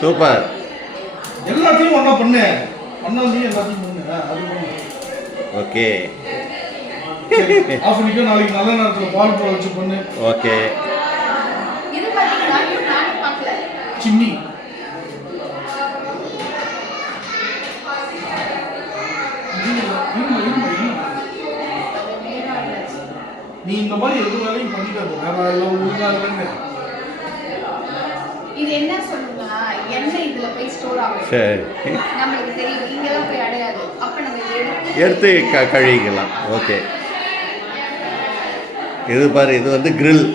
Super. எல்லாத்தையும் ஒன்றா பண்ணு. ஒன்றா நீ எல்லாத்தையும் பண்ணு. அது ஓகே. ஆஃப் பண்ணிக்கோ. நாளைக்கு நல்ல நேரத்தில் பால் போட வச்சு பண்ணு. ஓகே. சின்னி நீ இந்த மாதிரி எது வேலையும் பண்ணிக்காது. வேற எல்லாம் ஒழுங்காக இது என்ன சொல்லுங்களா, எண்ணெய் இதுல போய் ஸ்டோர் ஆகும். சரி, நமக்கு தெரியும் இங்கெல்லாம் போய் அடையாது. அப்ப நம்ம எடுத்து கழுவிக்கலாம். ஓகே. இது பாரு, இது வந்து கிரில்.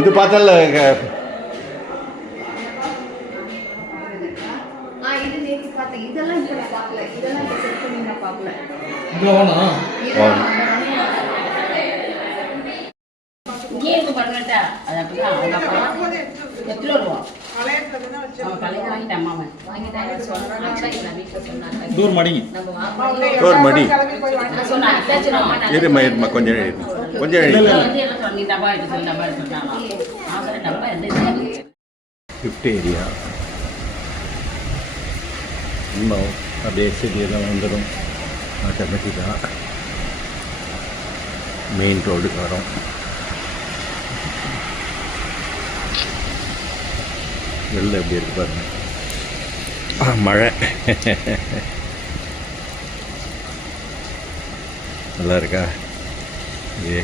இது பார்த்தல இது நேத்து பார்த்தேன். இதெல்லாம் இப்ப நான் பார்க்கல. இதெல்லாம் இப்ப செட் பண்ணி நான் பார்க்கல. இங்கே பண்ணட்டா அது அப்படிதான் எத்தனை ரூபா அவன் கலையை வாங்கிட்டு அம்மாவை வாங்கிட்டாங்க சொன்னாங்க. தூர் மடி இருமா இருமா கொஞ்சம் டப்பா எடுத்து சொல்லி டப்பா எடுத்துட்டாங்க. டப்பா எந்த கிஃப்ட் ஏரியா இன்னும் அப்படியே செடியெல்லாம் வந்துடும். ஆட்டோமேட்டிக்காக மெயின் ரோடுக்கு வரும். வெளில எப்படி இருக்கு பாருங்க. மழை நல்லா இருக்கா? ஏ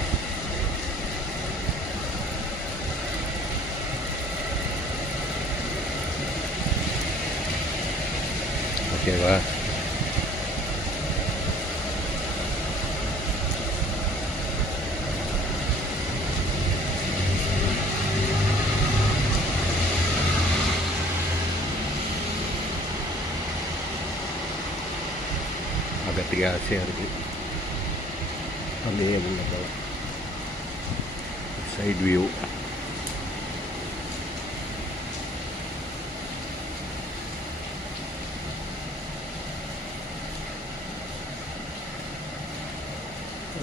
ஓகேவா? அகத்துக்கு ஆசையாக இருக்குது. அப்படியே உள்ள போகலாம். Side view.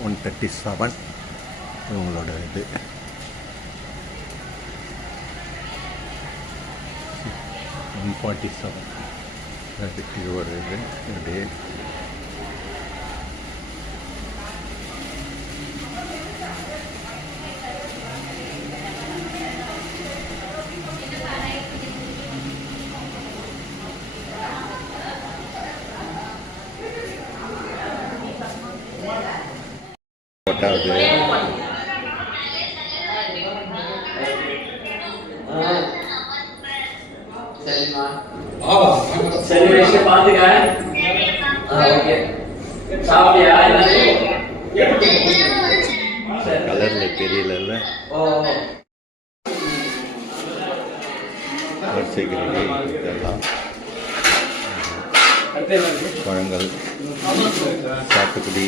$137 இவங்களோட இது. $147 அதுக்கு இது ஒரு இது அப்படியே போட்டாவது. சரி விஷயம் பாத்துக்க. ஓகே சாப்பிட்டியா? கலர்ல தெரியல. செக்யூரிட்டி இதெல்லாம் பழங்கள் சாத்துக்குடி.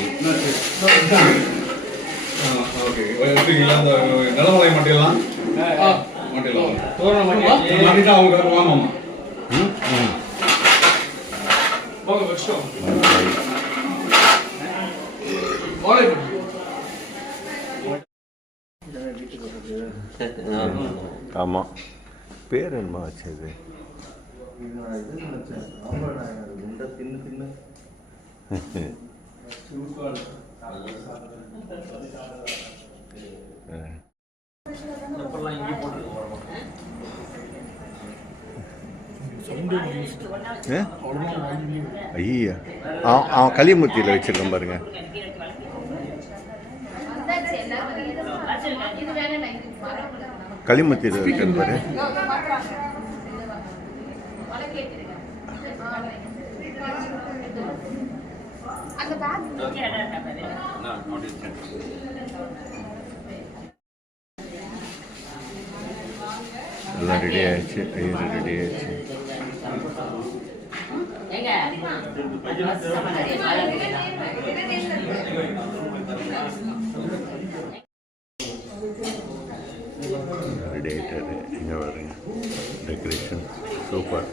நிலமலை மட்டையெல்லாம் தோரணம் மாட்டிட்டு அவங்க வாங்கம்மா. ஆமாம். பேர் என்னமா வச்சது? ஐயா அவன் களிமுத்தியில் வச்சிருக்கேன் பாருங்க. களிமுத்தியில் இருக்கேன் பாரு. எல்லாம் ரெடி ஆயிடுச்சு. ஐயர் ரெடி ஆயிடுச்சு. ரெடி ஆகிட்டாரு. இங்கே வருங்க. Decoration super.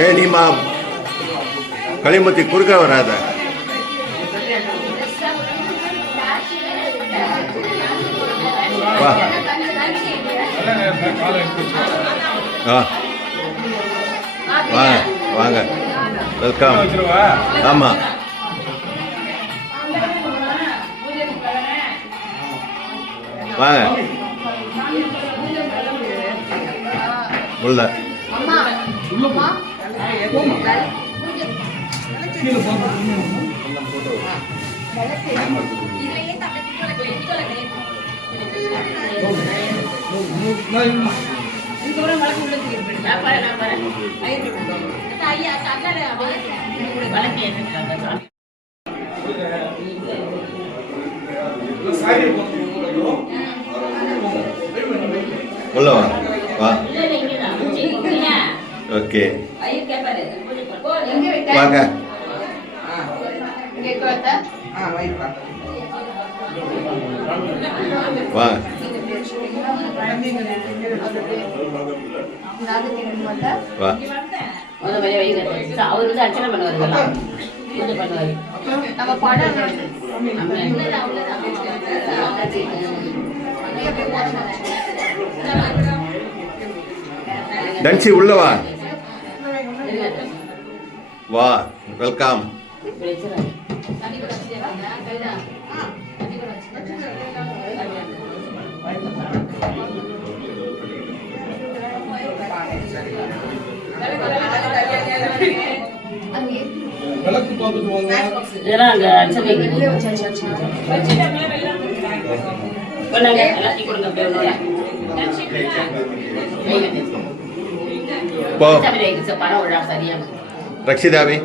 ஏ நீமா களிமூர்த்தி குறுக்க வராத. வா ஆ வாங்க வாங்க வெல்கம். ஆமாம் வாங்க உள்ள. அம்மா அம்மா கீழே பார்த்து உள்ள வா வா. ஓகே வாங்க. வா வா. அவர் வந்து அர்ச்சனை பண்ணுவார். பூஜை பண்ணுவார். நம்ம படம் டன்சி உள்ள வா வா வெல்கம். விளக்கு பார்த்துட்டு வாங்க. இதெல்லாம் அங்கே அர்ச்சனை கொண்டாங்க எல்லாத்தையும் கொடுங்க. போ பணம் விழா சரியா ரக்ஷிதாவி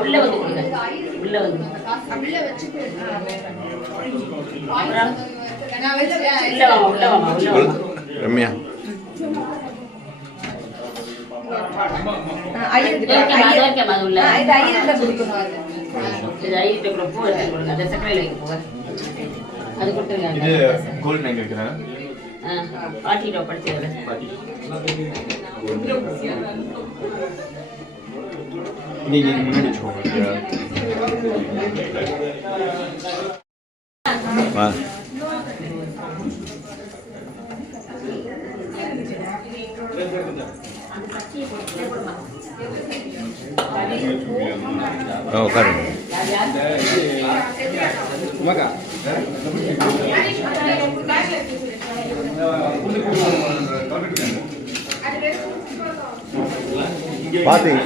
உள்ள வந்து கொடுங்க. உள்ள வந்து உள்ள வச்சுட்டு உள்ள வாங்க உள்ள வாங்க உள்ள வாங்க. ரம்யா உள்ள இது ஐயர்கிட்ட கூட பூ எடுத்து கொடுங்க. அந்த சக்கரையில் வைக்க போக அது கொடுத்துருங்க. கோல்ட் நைட் வைக்கிறேன். பாட்டிகிட்ட படிச்சதில்ல. நீங்க முன்னாடி வச்சுக்கோங்க. வா உட்காருங்க. பார்த்தீங்க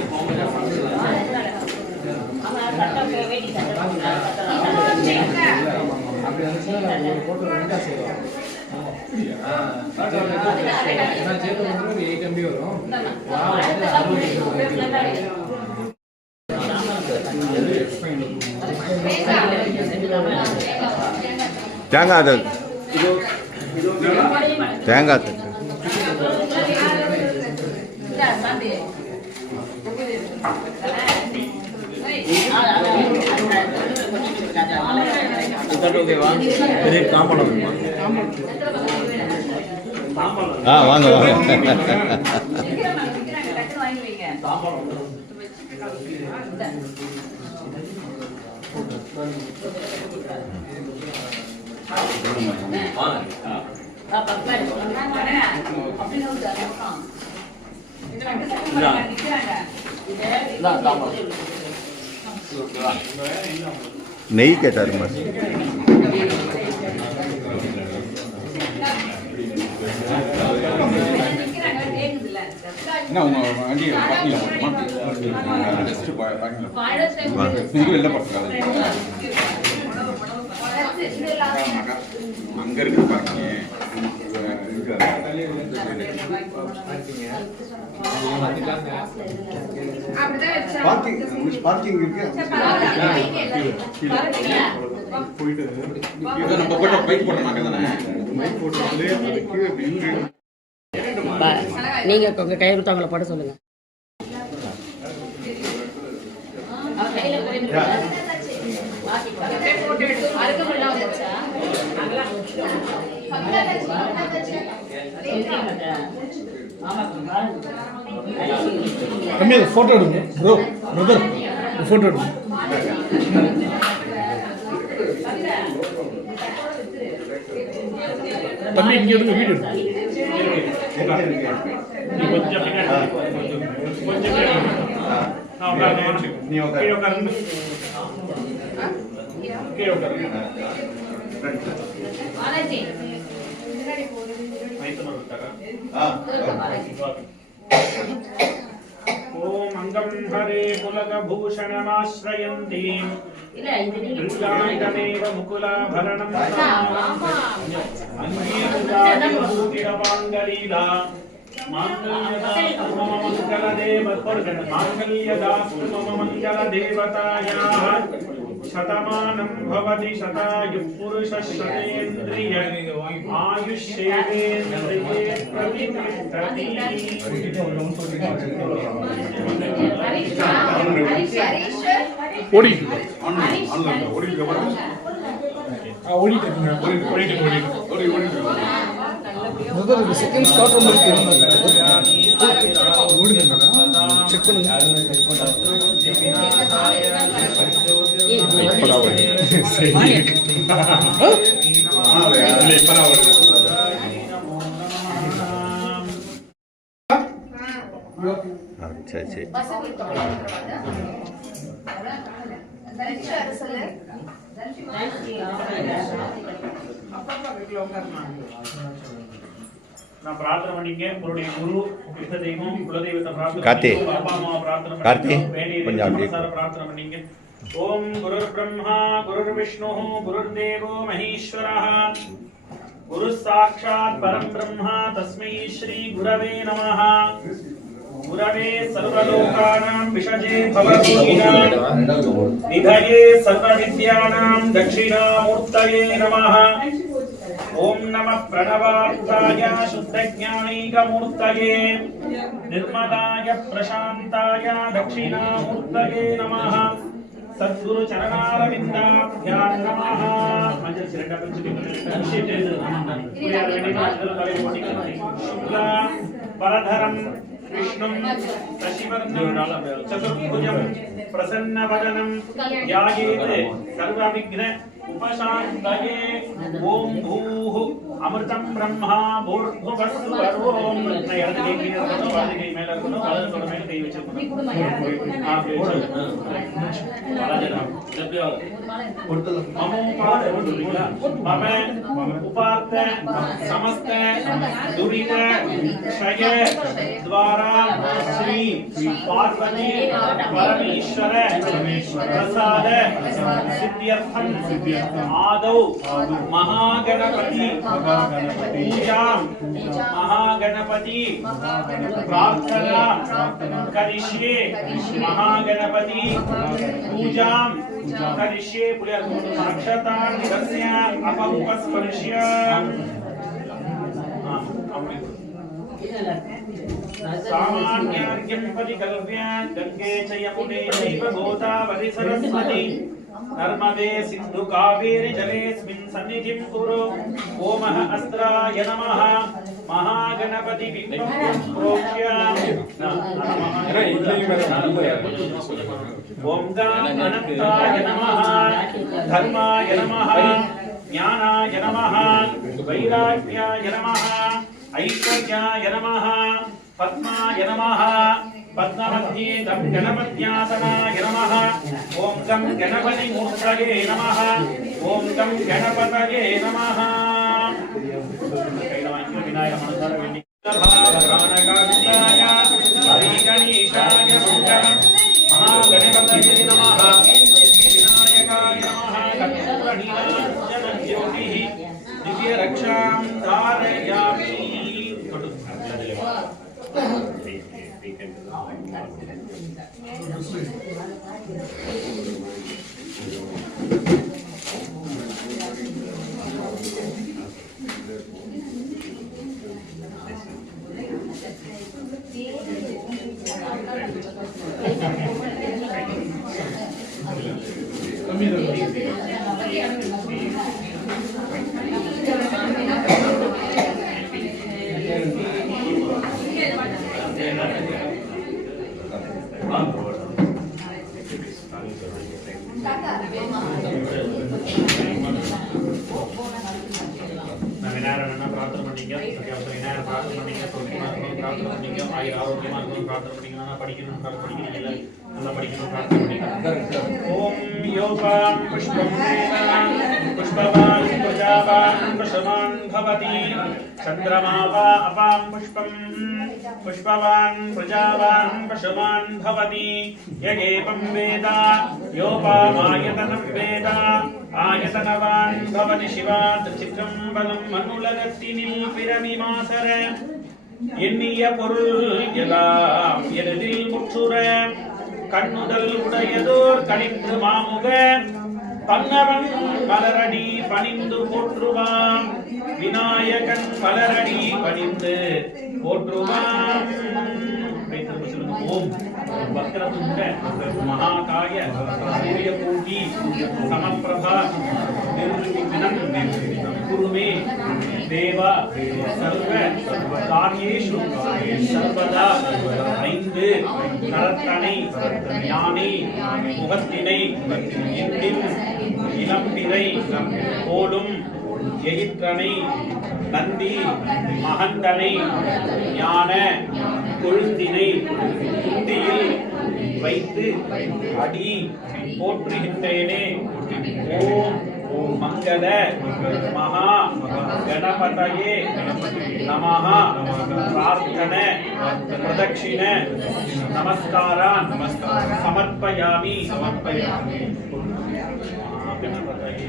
தேங்காய் தட்டு தேங்காய் தட்டு வாங்க வாங்க. நெய் கேட்டாரு மாதிரி என்ன உங்க வண்டியை வெளில பார்த்துக்காது. அங்க இருக்கு பாருங்க. பார்க்கிங் இருக்கு. நம்ம போட்ட பைக் போட்டோம் தானே. நீங்க உங்க கையை கொடுத்து அவங்கள போட சொல்லுங்க. தம்பி ஃபோட்டோ எடுங்க ப்ரோ பிரதர் ஃபோட்டோ எடுங்க. தம்பி இங்கே எடுங்க வீடியோ ओम अंगम हरे पुलकभूषणमाश्रयन्ती दुर्गामिदमेव मुकुलाभरणं अंगीकृतादिभूतिरपाङ्गलीला माङ्गल्यदास्तु मम मङ्गलदेवतायाः शतमानं भवति शतायुः पुरुषः शतेन्द्रिय आयुष्येवेन्द्रिये प्रतिष्ठति ஓடிட்டு ஓடிட்டு செகண்ட் ஸ்டார்ட் பண்ணிருக்கு. ஓடுங்க செக் பண்ணுங்க. சரி சரி நான் பிரார்த்தனை பண்ணிங்க உங்களுடைய குரு இஷ்ட தெய்வம் குலதெய்வத்தை பிரார்த்தனை கார்த்தி. அப்பா அம்மா பிரார்த்தனை கார்த்தி. வேண்டிய கொஞ்சம் அப்படியே. பிரார்த்தனை பண்ணிங்க. ஓம் குருர் பிரம்மா குருர் விஷ்ணு குருர் தேவோ மகேஸ்வரः குரு சாட்சாத் பரம் பிரம்மா தஸ்மை ஸ்ரீ குரவே நமः. गुरवे सर्वलोकानां विषजे भवभूतिनां निधये सर्वविद्यानां दक्षिणामूर्तये नमः. ओम नमः प्रणवार्थाय शुद्धज्ञानैकमूर्तये निर्मलाय प्रशान्ताय दक्षिणामूर्तये नमः. सद्गुरु चरणारविन्दाभ्यां नमः. परधरं विष्णुं शशिवर्णं चतुर्भुजं प्रसन्नवदनं ध्यायेत् सर्वविघ्न उपशान्तये. ओम भूः अमृतं ब्रह्मा भूर्भुवस्सुवरों मम उपार्थ समस्त दुरित क्षय द्वारा श्री पार्वती परमेश्वर प्रसाद सिद्ध्यर्थम आदौ महागणपति पूजां महागणपति प्रार्थना करिष्ये. महागणपति पूजां करिष्ये. साक्षात् निरस्य अपमुपस्पर्श्य सामान्यार्घ्यं परिकल्प्य गंगे च यमुने चैव गोदावरी सरस्वती नर्मदे सिन्धु कावेरी जलेऽस्मिन् सन्निधिं कुरु. ओमः अस्त्राय नमः. महागणपति विघ्नं प्रोक्ष्य ओम गणानाय नमः. धर्माय नमः. ज्ञानाय नमः. वैराग्याय नमः. ऐश्वर्याय नमः. पद्माय नमः. पद्ममध्ये गं गणपत्यासनाय नमः. ओम गं गणपतिमूर्तये नमः. ओम गं गणपतये नमः. विनायक मनसार वेण्णि भावगानकान्ताय हरिगणेशाय शङ्करं महागणपतये नमः. विनायकाय नमः. कर्पूरनीराजनं விநாயகர் பிரார்த்தனை பண்ணீங்க, விநாயகர் பிரார்த்தனை பண்ணீங்க, பிரார்த்தனை பண்ணீங்க, ஆயுள் ஆரோக்கியமா இருக்கணும் பிரார்த்தனை பண்ணீங்கன்னா படிக்கணும் படிக்கணும் நல்லா படிக்கணும் பிரார்த்தனை பண்ணீங்க. ஓம் யோகாம் புஷ்பம் புஷ்பவான் பிரஜாவான் பிரசமான் பவதி சந்திரமாவா அபாம் புஷ்பம் புஷ்பவான் பிரஜாவான் பிரசமான் பவதி யகேபம் வேத யோபாமாயதனம் வேத ஆயதனவான் பவதி சிவாத் சித்ரம்பலம் மனுலகத்தினில் பிறவிமாசர எண்ணிய பொருள் எல்லாம் எளிதில் முற்றுற கண்ணுதல் உடையதோர் கணிந்து மாமுக பன்னவன் மலரடி பணிந்து போற்றுவாம் விநாயகன் மலரடி பணிந்து போற்றுவாம். ஓம் வக்ரதுண்ட மகாகாய சூரியகோடி சமப்பிரபா நிர்விഘ്നം குருமே தேவா சர்வ காரியேஷு சர்வதா. ஐந்து கரத்தனை ஞானி முகத்தினை இந்தின் இளம்பிறை போலும் எயிற்றனை நந்தி மகந்தனை ஞான கொழுந்தினை குந்தியில் வைத்து அடி போற்றுகின்றேனே. ஓம் மங்கள மகா கணபதயே நமஹ. பிரார்த்தன பிரதட்சிண நமஸ்காரான் சமர்ப்பயாமி. கணபதயே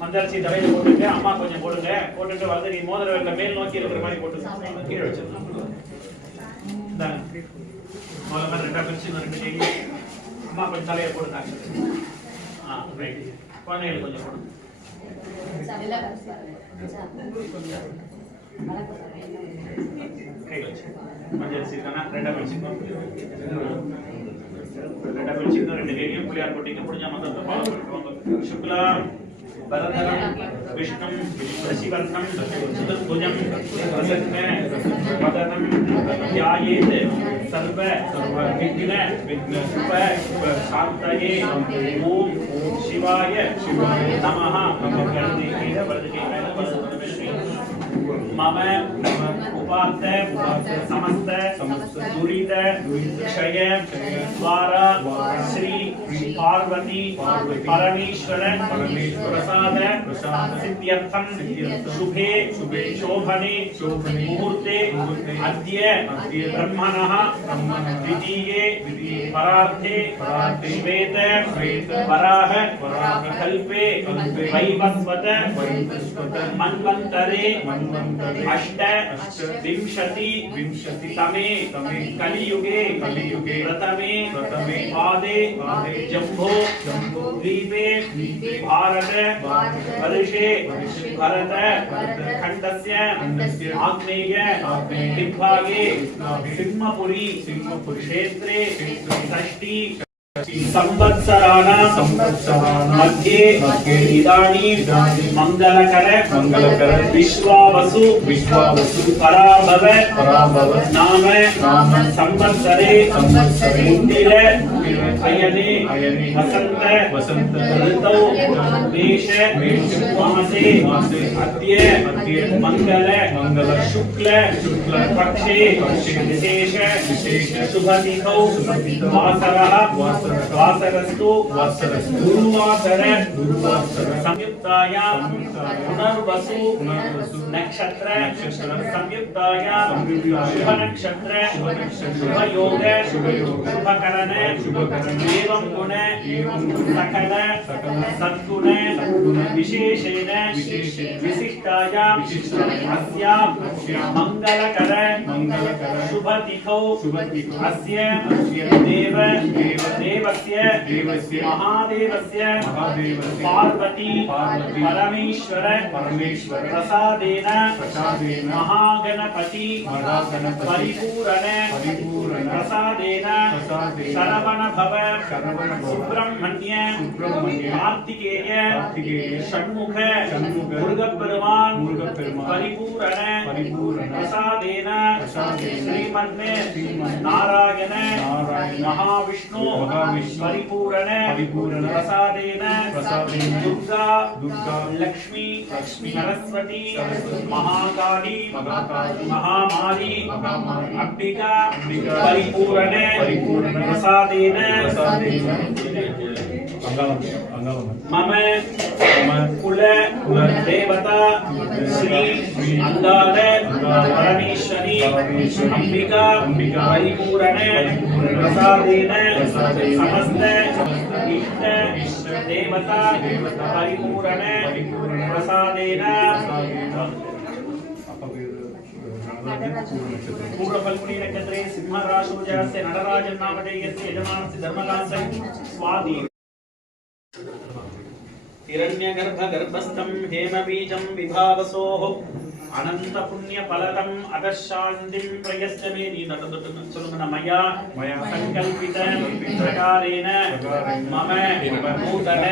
மஞ்சள் தலையில போட்டுட்டு அம்மா கொஞ்சம் போடுங்க. போட்டுட்டு வந்து நீ மோதிர வெள்ள மேல் நோக்கி இருக்கிற மாதிரி போட்டு கீழே வச்சிடலாம். முதல்ல ரெண்டா பிரிச்சு ரெண்டு கேள்வி அம்மா கொஞ்சம் தலையில போடுங்க. குழந்தைகளுக்கு கொஞ்சம் போடுங்க. கையில் வச்சு மஞ்சள் சீர்கானா ரெண்டா பிரிச்சுக்கணும். ரெண்டா பிரிச்சுக்கணும். ரெண்டு கேள்வியும் புள்ளியார் போட்டீங்க. முடிஞ்சா மந்திரத்தை ஃபாலோ பண்ணிட்டு சுக்லா வரதரம் விஷ்ணும் சசிவர்ணம் சதுர்புஜம் பிரசன்ன வதனம் ध्यायेत् सर्व विघ्न शुभ शांतये ओम शिवाय नमः. मम उपात्त समस्त दुरित क्षय द्वारा श्री पार्वती परमेश्वर प्रसाद सिद्ध्यर्थम शुभे शोभने मुहूर्ते अद्य ब्रह्मणः द्वितीये परार्थे श्वेत वराह कल्पे वैवस्वत मन्वन्तरे अष्ट विंशति तमे कलियुगे प्रथमे पादे जम्बो द्वीपे भारत वर्षे भरत खण्डस्य आग्नेय दिग्भागे सिंहपुरी क्षेत्रे षष्ठी संवत्सराणां मध्ये इदानीं मंगलकर विश्वावसु पराभव नाम संवत्सरे उत्तिल अयने वसंत ऋतौ मेष मासे अद्य मंगल शुक्ल पक्षे विशेष शुभतिथौ वासरस्तु गुरुवासर संयुक्तायां पुनर्वसु नक्षत्र संयुक्तायां शुभ नक्षत्र शुभ योग शुभकरण एवं गुण सकल सद्गुण विशेषेण विशिष्टायां अस्यां मंगलकर शुभतिथौ अस्य देवस्य महादेवस्य पार्वती परमेश्वर प्रसादेन महागणपति परिपूरण प्रसादेन शरवण भव सुब्रह्मण्य कार्तिकेय षण्मुख मुरुगपेरुमान् परिपूरण प्रसादेन श्रीमन्ने नारायण महाविष्णु परिपूरण प्रसादेन दुर्गा लक्ष्मी सरस्वती महाकाली महामारी अंबिका परिपूरण प्रसादेन मम कुल देवता श्री अंगार परमेश्वरी अंबिका परिपूरण प्रसादेन समस्त इष्ट देवता परिपूरण प्रसादेन पूर्व फल्गुनी नक्षत्रे सिंह राशोजस्य नटराजन नामधेयस्य यजमानस्य धर्मकांसं स्वादी हिरण्यगर्भ गर्भस्थं हेमबीजं विभावसोः अनंत पुण्य फलदं अदशान्तिं प्रयश्चमे नी नटदुट्टु सोलुंगा मया संकल्पित प्रकारेण मम नूतन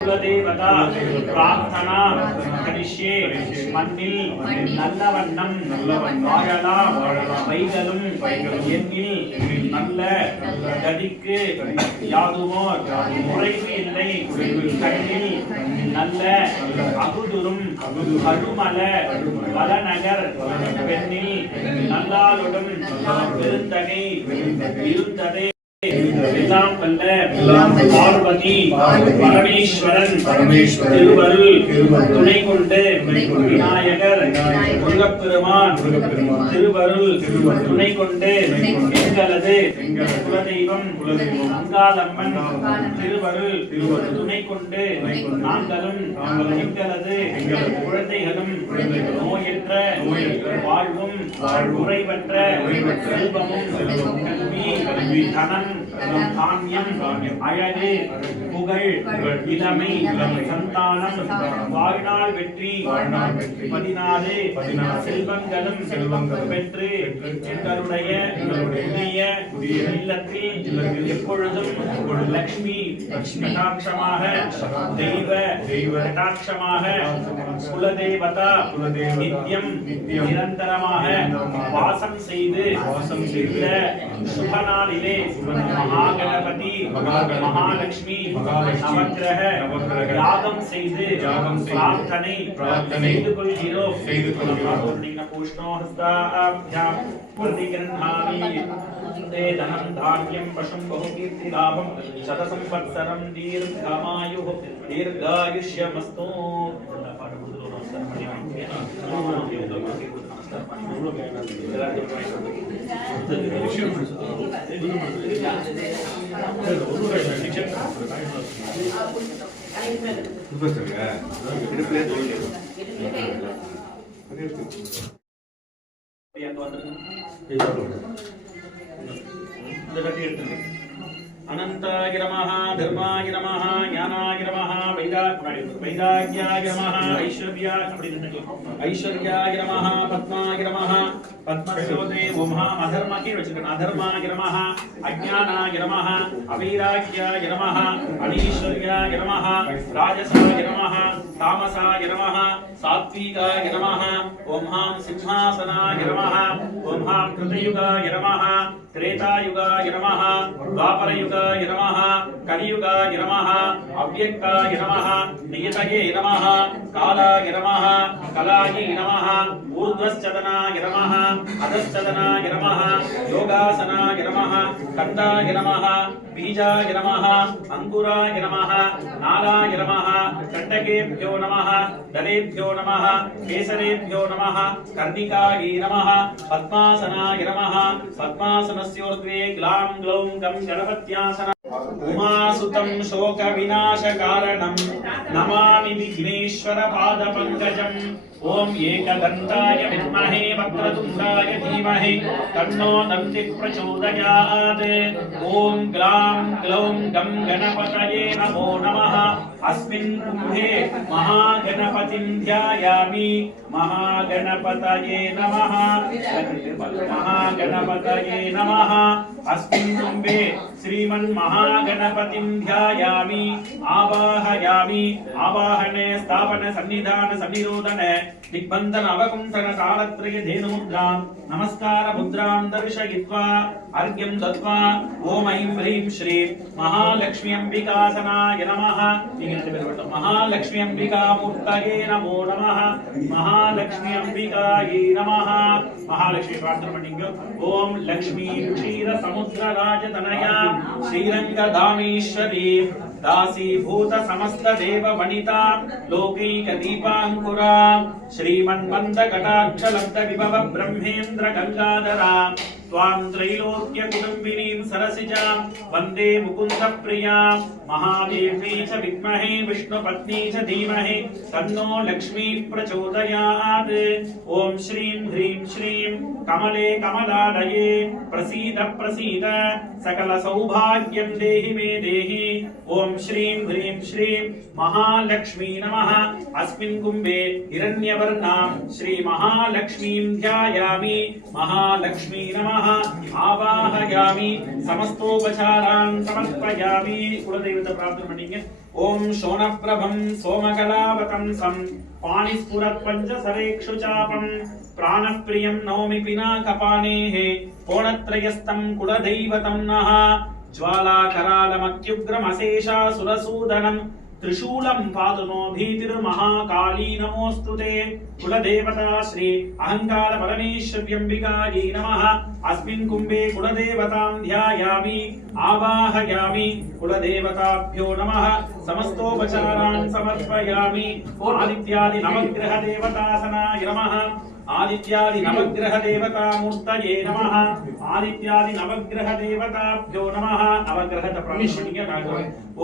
कुलदेवता प्रार्थना करिष्ये मन्निल नल्लवन्नम वाழலாம் வைகளும் எண்ணில் நல்ல கதிக்கு யாதுமோர் குறைவு இல்லை கண்ணில் நல்ல அகுதுரும் அருமல வளநகர் பெண்ணில் நல்லாளுடன் பெருந்தகை இருந்ததே எல்லாம் வல்ல பார்வதி பரமேஸ்வரன் திருவருள் துணை கொண்டு விநாயகர் முருகப்பெருமான் திருவருள் துணை கொண்டு எங்களது குலதெய்வம் அங்காளம்மன் திருவருள் துணை கொண்டு நாங்களும் எங்களது குழந்தைகளும் நோயற்ற வாழ்வும் குறைவற்ற செல்வமும் கல்வி தனம் தானியம் அழகு புகழ் இளமை சந்தானம் வாழ்நாள் வெற்றி 14 செல்வங்களும் பெற்று எங்களுடைய புதிய இல்லத்தில் எப்பொழுதும் லட்சுமி கடாட்சமாக தெய்வ கடாட்சமாக குலதேவதா நித்தியம் நிரந்தரமாக வாசம் செய்து இந்த சுப நாளிலே महागणपति महालक्ष्मी नवग्रह यागम செய்து प्रार्थனை செய்து கொள்கிறோம் पुष्णोहस्ताभ्यां प्रतिगृह्णामि ते धनं धान्यं पशुं बहुकीर्तिलाभं शतसंवत्सरं दीर्घमायुः दीर्घायुष्यमस्तु अनंताय नमः धर्माय नमः ज्ञानाय नमः वैराग्याय नमः ऐश्वर्याय नमः पद्माय नमः पद्मस्योते ओमहा अधर्मके वचन अधर्माय नमः अज्ञानाय नमः अवैराग्याय नमः अनीश्वर्याय नमः राजसाय नमः तामसाय नमः सात्विकाय नमः ओम हां सिंहासनाय नमः ओम हां कृतयुगाय नमः त्रेतायुगाय नमः द्वापरयुगाय नमः कलियुगाय नमः अव्यक्ताय नमः नियतये नमः कालाय नमः कलायै नमः ऊर्ध्वश्चदनाय नमः अधश्चदनाय नमः योगासनाय नमः कंदाय नमः बीजाय नमः अंकुराय नमः नालाय नमः कंटकेभ्यो नमः दलेभ्यो नमः केसरेभ्यो नमः कर्णिकायै नमः पद्मासनाय नमः पद्मासनस्योर्ध्वे ग्लां ग्लौं गं गणपत्यासन उमासुतं शोक विनाश कारणं नमामि विघ्नेश्वर पाद पंकजम् ओम एकदन्ताय विद्महे वक्रतुण्डाय धीमहि तन्नो दन्तिः प्रचोदयात् ओम ग्लां ग्लौं गं गणपतये नमो नमः अस्मिन् कुम्भे महागणपतिं ध्यायामि महागणपतये नमः महागणपतये नमः अस्मिन् कुम्भे श्रीमन्महागणपतिं ध्यायामि आवाहयामि आवाहने स्थापन सन्निधान सन्निरोधन दिग्बंधन अवकुंठन कालत्रय धेनु मुद्रां नमस्कार मुद्रां दर्शयित्वा अर्घ्यं दत्वा ओम ऐं ह्रीं श्रीं महालक्ष्मी अंबिकासनाय नमः महालक्ष्मी अंबिकामूर्तये नमो नमः महालक्ष्मी अंबिकायै नमः महालक्ष्मी प्रार्थना पठिंगे ओम लक्ष्मी क्षीर समुद्र राजतनया श्रीरंगधामेश्वरी दासीभूत समस्त देव वनिता लौकिक दीपांकुरा श्रीमन्मन्द कटाक्ष लब्ध विभव ब्रह्मेन्द्र गंगाधरा त्वां त्रैलोक्य कुटुंबिनीं सरसिजां वन्दे मुकुन्द प्रियां महादेवी च विद्महे विष्णुपत्नी च धीमहि तन्नो लक्ष्मी प्रचोदयात् ओम श्रीं ह्रीं श्रीं कमले कमलालये प्रसीद प्रसीद सकल सौभाग्यं देहि मे देहि ओम श्रीं ह्रीं श्रीं महालक्ष्मी नमः अस्मिन् कुम्भे हिरण्यवर्णां श्री महालक्ष्मीं ध्यायामि महालक्ष्मी नमः आवाहयामि समस्तोपचारान् समर्पयामि कुलदेवता प्रार्थना पठिंगे ओम शोणप्रभं सोमकलावतंसं पाणिस्फुरत् पंचसरेक्षु चापं प्राणप्रियं नौमि पिनाकपाणेः कोणत्रयस्थं कुलदैवतं नः ज्वालाकरालमत्युग्रमशेषासुरसूदनं त्रिशूलं पातु भीतिर्महाकाली नमोस्तुते कुलदेवता श्री अहंकार परमेश्वर्यंबिकायै नमः अस्मिन् कुम्भे कुलदेवतां ध्यायामि आवाहयामि कुलदेवताभ्यो नमः समस्तोपचारान् समर्पयामि आदित्यादि नवग्रह देवतासनाय नमः आदित्यादि नवग्रह देवता मूर्तये नमः आदित्यादि नवग्रह देवताभ्यो नमः नवग्रह प्रविष्टिके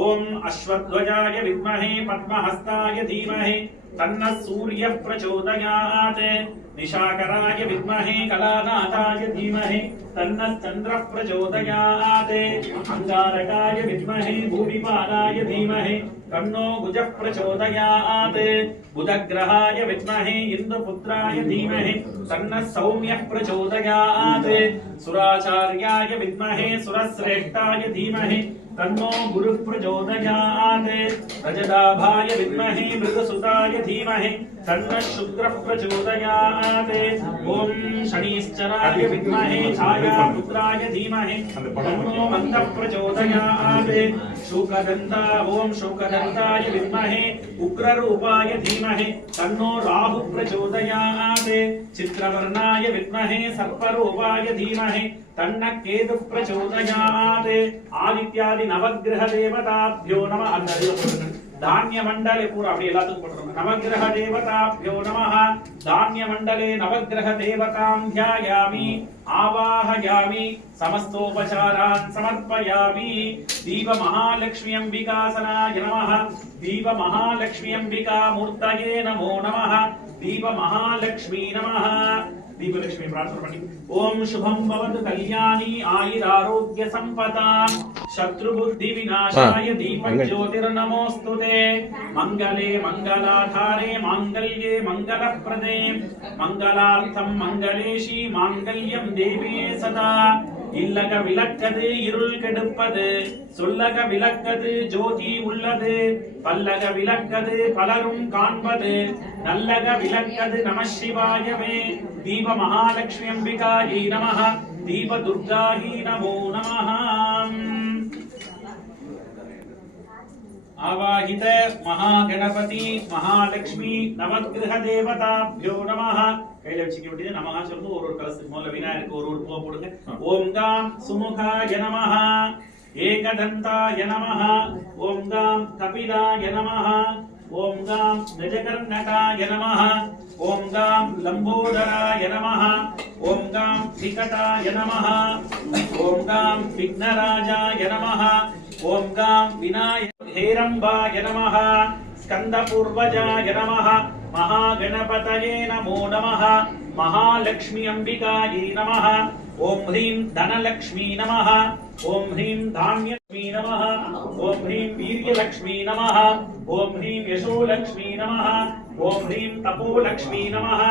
ओम अश्वध्वजाय विद्महे पद्महस्ताय धीमहि तन्नः सूर्यः प्रचोदयात् निशाकराय विद्महे कलानाथाय धीमहि तन्नः चन्द्रः प्रचोदयात् अंगारकाय विद्महे भूमिपालाय धीमहि तन्नो बुधः प्रचोदयात् बुधग्रहाय विद्महे इंद्रपुत्राय धीमहि तन्नः सौम्यः प्रचोदयात् सुराचार्याय विद्महे सुरश्रेष्ठाय धीमहि तन्नो गुरुः प्रचोदयात् रजदाभाय विद्महे मृगसुताय धीमहि तन्नः शुक्रः प्रचोदयात् ओम शनिश्चराय विद्महे छायापुत्राय धीमहि तन्नो मन्दः प्रचोदयात् शुकदन्ता ओम शुकदन्ताय विद्महे उग्ररूपाय धीमहि तन्नो राहुः प्रचोदयात् चित्रवर्णाय विद्महे सर्परूपाय धीमहि तन्नः केतुः प्रचोदयात् आदित्यादि नवग्रह देवताभ्यो नमः धान्य मंडले पूरा अपनी नवग्रह देवताभ्यो नमः धान्य मंडले नवग्रह देवतां ध्यायामि आवाहयामि समस्तोपचारान् समर्पयामि दीप महालक्ष्मी अंबिकासनाय नमः दीप महालक्ष्मी अंबिका मूर्तये नमो नमः दीप महालक्ष्मी नमः दीपलक्ष्मी प्रार्थना पठि ओम शुभम भवतु कल्याणी आयुरारोग्य संपदा शत्रुबुद्धि विनाशाय दीपक ज्योतिर्नमोस्तुते मंगले मंगलाधारे मांगल्ये मंगलप्रदे मंगलार्थम मंगलेशी मांगल्यम देवे सदा இல்லக விளக்கது இருள் கெடுப்பது சொல்லக விளக்கது ஜோதி உள்ளது பல்லக விளக்கது பலரும் காண்பது நல்லக விளக்கது நம சிவாயவே தீப மகாலட்சுமி அம்பிகாயை நமः दीपदुर्गायै नमो नमः आवाहित महागणपति महालक्ष्मी नवग्रह देवताभ्यो नमः கையில வச்சுக்க வேண்டியது நமஹ சொல்லுங்க ஒரு கலசத்துக்கு முதல்ல விநாயகருக்கு ஒரு பூ போடுங்க ஓம் காம் சுமுகாய நமஹ ஏகதந்தாய நமஹ ஓம் காம் கபிலாய நமஹ ஓம் காம் கஜகர்ணகாய நமஹ ஓம் காம் லம்போதராய நமஹ ஓம் காம் விகடாய நமஹ ஓம் காம் விக்னராஜாய நமஹ ஓம் காம் விநாயக हेरंबाय नमः स्कंदपूर्वजाय नमः महागणपतये नमो नमः महालक्ष्मी अंबिकायै नमः ओम ह्रीं धनलक्ष्मी नमः ओम ह्रीं धान्यलक्ष्मी नमः ओम ह्रीं वीर्यलक्ष्मी नमः ओम ह्रीं यशोलक्ष्मी नमः ओम ह्रीं तपोलक्ष्मी नमः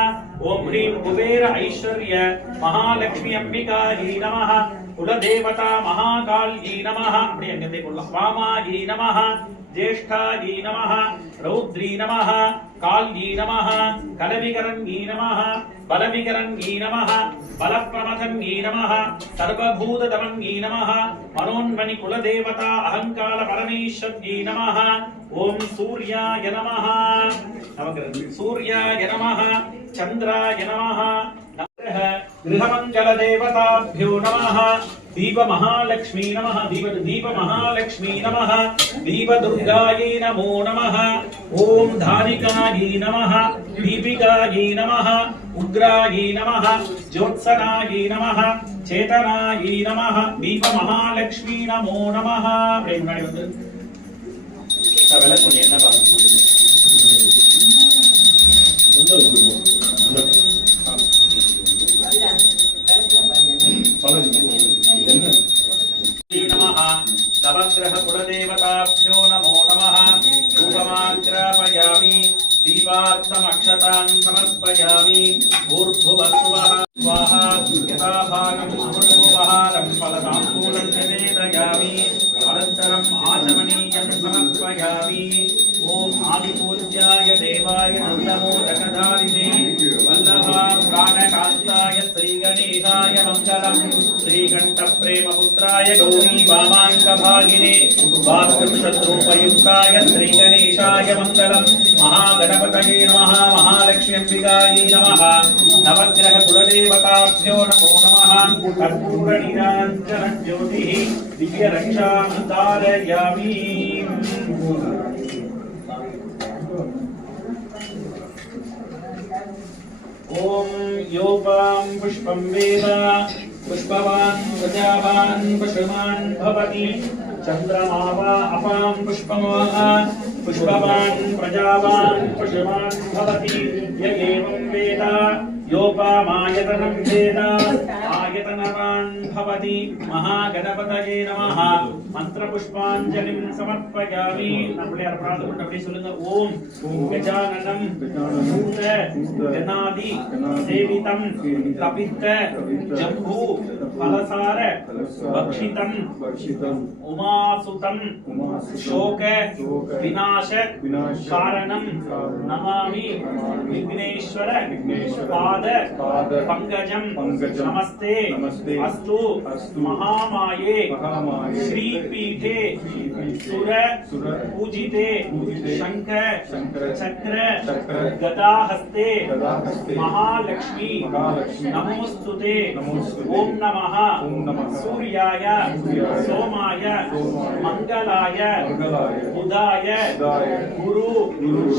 ओम ह्रीं कुबेर ऐश्वर्य महालक्ष्मी अंबिकायै नमः कुलदेवता महाकाल्यै नमः அப்படியே அங்கே கொள்ளலாம் வாமாயை நமः ज्येष्ठायै नमः रौद्री नमः काल्यै नमः कलविकरण्यै नमः बलविकरण्यै नमः बलप्रमथन्यै नमः सर्वभूतदमन्यै नमः मनोन्मणि कुलदेवता अहंकार परमेश्वर्यै नमः ओम सूर्याय नमः सूर्याय नमः चंद्राय नमः गृहमंगल देवताभ्यो नमः दीप महालक्ष्मी नमः दीप महालक्ष्मी नमः दीप दुर्गायै नमो नमः ओम धारिकायै नमः दीपिकायै नमः उग्रायै नमः ज्योत्सनायै नमः चेतनायै नमः दीप महालक्ष्मी नमो नमः मुன்னாடி வந்து விளக்கு என்ன பாருங்க नवग्रह कुलदेवताभ्यो नमो नमः धूपमाग्रापयामि दीपार्थमक्षतान् समर्पयामि ऊर्ध्ववस्वः स्वाहा यथा भागम् अमृतोपहारं फलताम्बूलं निवेदयामि अनन्तरम् आचमनीयं समर्पयामि ओम आदिपूज्याय देवाय नन्दमोदकधारिणे वल्लभा प्राणकान्ताय श्रीगणेशाय मङ्गलम् श्रीकण्ठप्रेमपुत्राय गौरी वामाङ्कभागिने वास्तुशत्रूपयुक्ताय श्रीगणेशाय मङ्गलम् महागणपतये नमः महालक्ष्मी अंबिकायै नमः नवग्रह कुलदेवताभ्यो नमो नमः कर्पूरनीराञ्जनज्योतिः दिव्यरक्षां धारयामि ओम योपां पुष्पं वेद पुष्पवान् प्रजावान् पुष्पवान् भवति चंद्रमा वा अपां पुष्पमाः पुष्पवान् प्रजावान् पुष्पवान् भवति य एवं वेद योपामायतनं वेद आयतनवान् भवति महागणपतये नमः मंत्रपुष्पाञ्जलिं समर्पयामि நம்மளே அர்ப்பணம் பண்ணி அப்படியே சொல்லுங்க ஓம் கஜானனம் பூத கணாதி சேவிதம் கபித்த ஜம்பு फलसार भक्षितं उमासुतं शोक विनाश कारणं नमामि विघ्नेश्वर पाद पंकजं नमस्ते अस्तु महामाये श्रीपीठे सुर पूजिते शंख चक्र गदाहस्ते महालक्ष्मी नमोस्तुते ओम नमः सूर्याय सोमाय मंगलाय बुधाय गुरु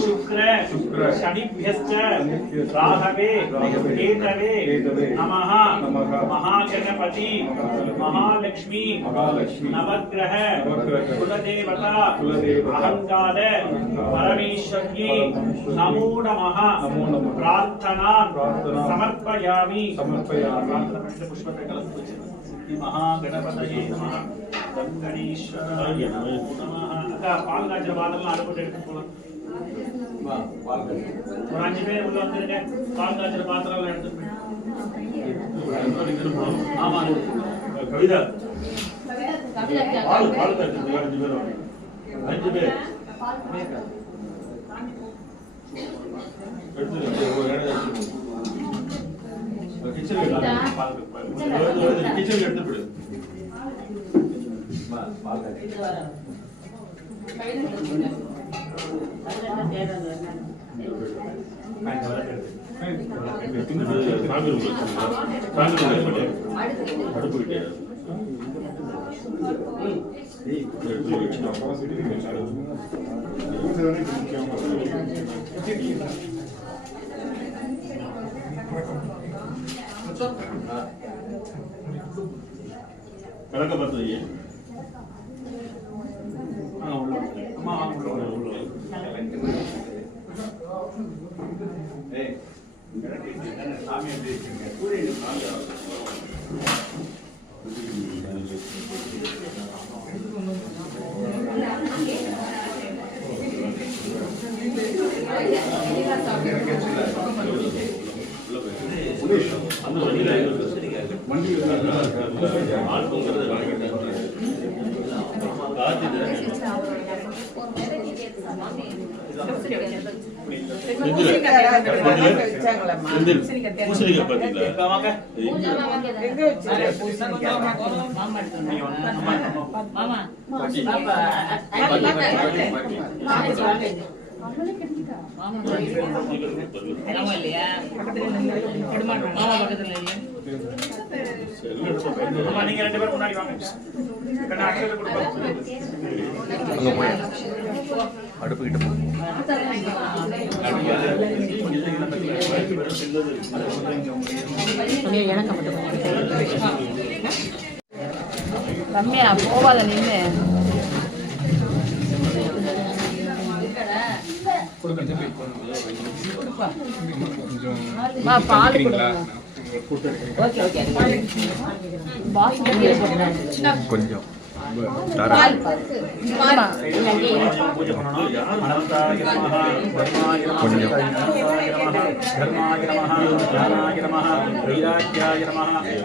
शुक्र शनिभ्यश्च राहवे केतवे नमः महागणपति महालक्ष्मी नवग्रह कुलदेवता अहंकार परमेश्वर्यै नमो नमः प्रार्थना समर्पयामि पुष्पते कलश महागणपतये नमः गणेश्वराय नमः அக்கா பால் காய்ச்சல் பாத்திரம் அடுப்பு எடுத்து போலாம் ஒரு 5 பேர் உள்ள வந்துருங்க பால் காய்ச்சல் பாத்திரம் எல்லாம் எடுத்து ஆமா கவிதா பால் காய்ச்சல் 5 பேர் 5 பேர் எடுத்து கிச்சனுக்கு எடுத்து போயிடு. விளக்க பார்த்து அம்மா உள்ள நீங்க ரெண்டு பேரும் முன்னாடி வாங்க. அங்கே போய் அடுப்புக்கிட்ட போ. ரம்யா போவாத நின்று பால் ஓகே ஓகே கொஞ்சம்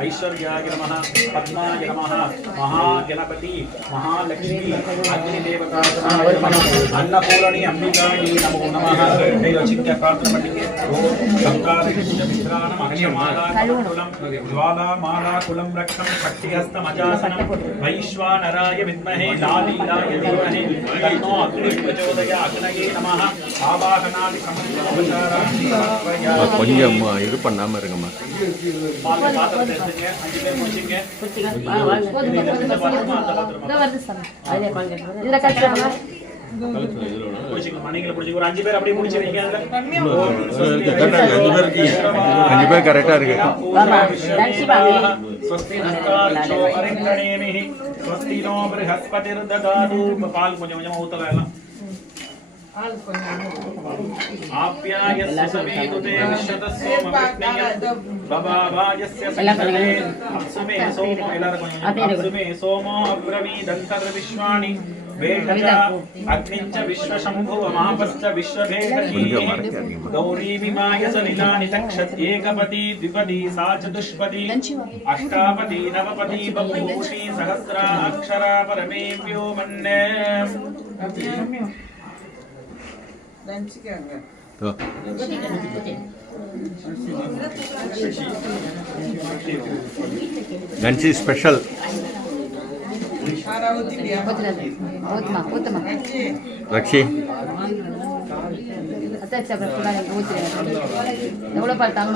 ऐश्वर्याय नमः पद्माय नमः महागणपति महालक्ष्मी अग्निदेवताय नमः अन्नपूर्णी अंबिकायै नमो नमः दैवचित्य प्रार्थनापटिके ओम गंगाधरमित्राणम अक्षमालाकुलं ज्वालामालाकुलं रक्षं शक्तिहस्तमजासनं वैश्वानराय विद्महे लालीलाय धीमहि तन्नो अग्निः प्रचोदयात् अग्नये नमः आवाहनादि समन्वयोपचाराणि கொஞ்சம் இது பண்ணாமல் இருங்கம்மா. ஒரு 5 பேர் அப்படியே முடிச்சு வைங்க. 5 பேர் கரெக்டாக இருக்கு. स्वस्ति नो बृहस्पतिर्ददातु पाल கொஞ்சம் கொஞ்சமா ஊத்தலாம் எல்லாம் आप्यायस्य समेतुते विश्वतस्सोमविष्णेय बबाभायस्य संसदे अप्सुमे सोमो எல்லாரும் अप्सुमे सोमो अब्रवीदन्तर्विश्वाणि वेदजा अग्निञ्च विश्वशम्भुव महापश्च विश्वभेदनीः गौरी विमाय सलिलानि तक्षत् एकपति द्विपति सा चतुष्पति अष्टापति नवपति बभूषि सहस्रा अक्षरा परमे व्योमन्ने லஞ்ச் ஸ்பெஷல். ரக்ஷி எவ்வளோ பால் தாங்க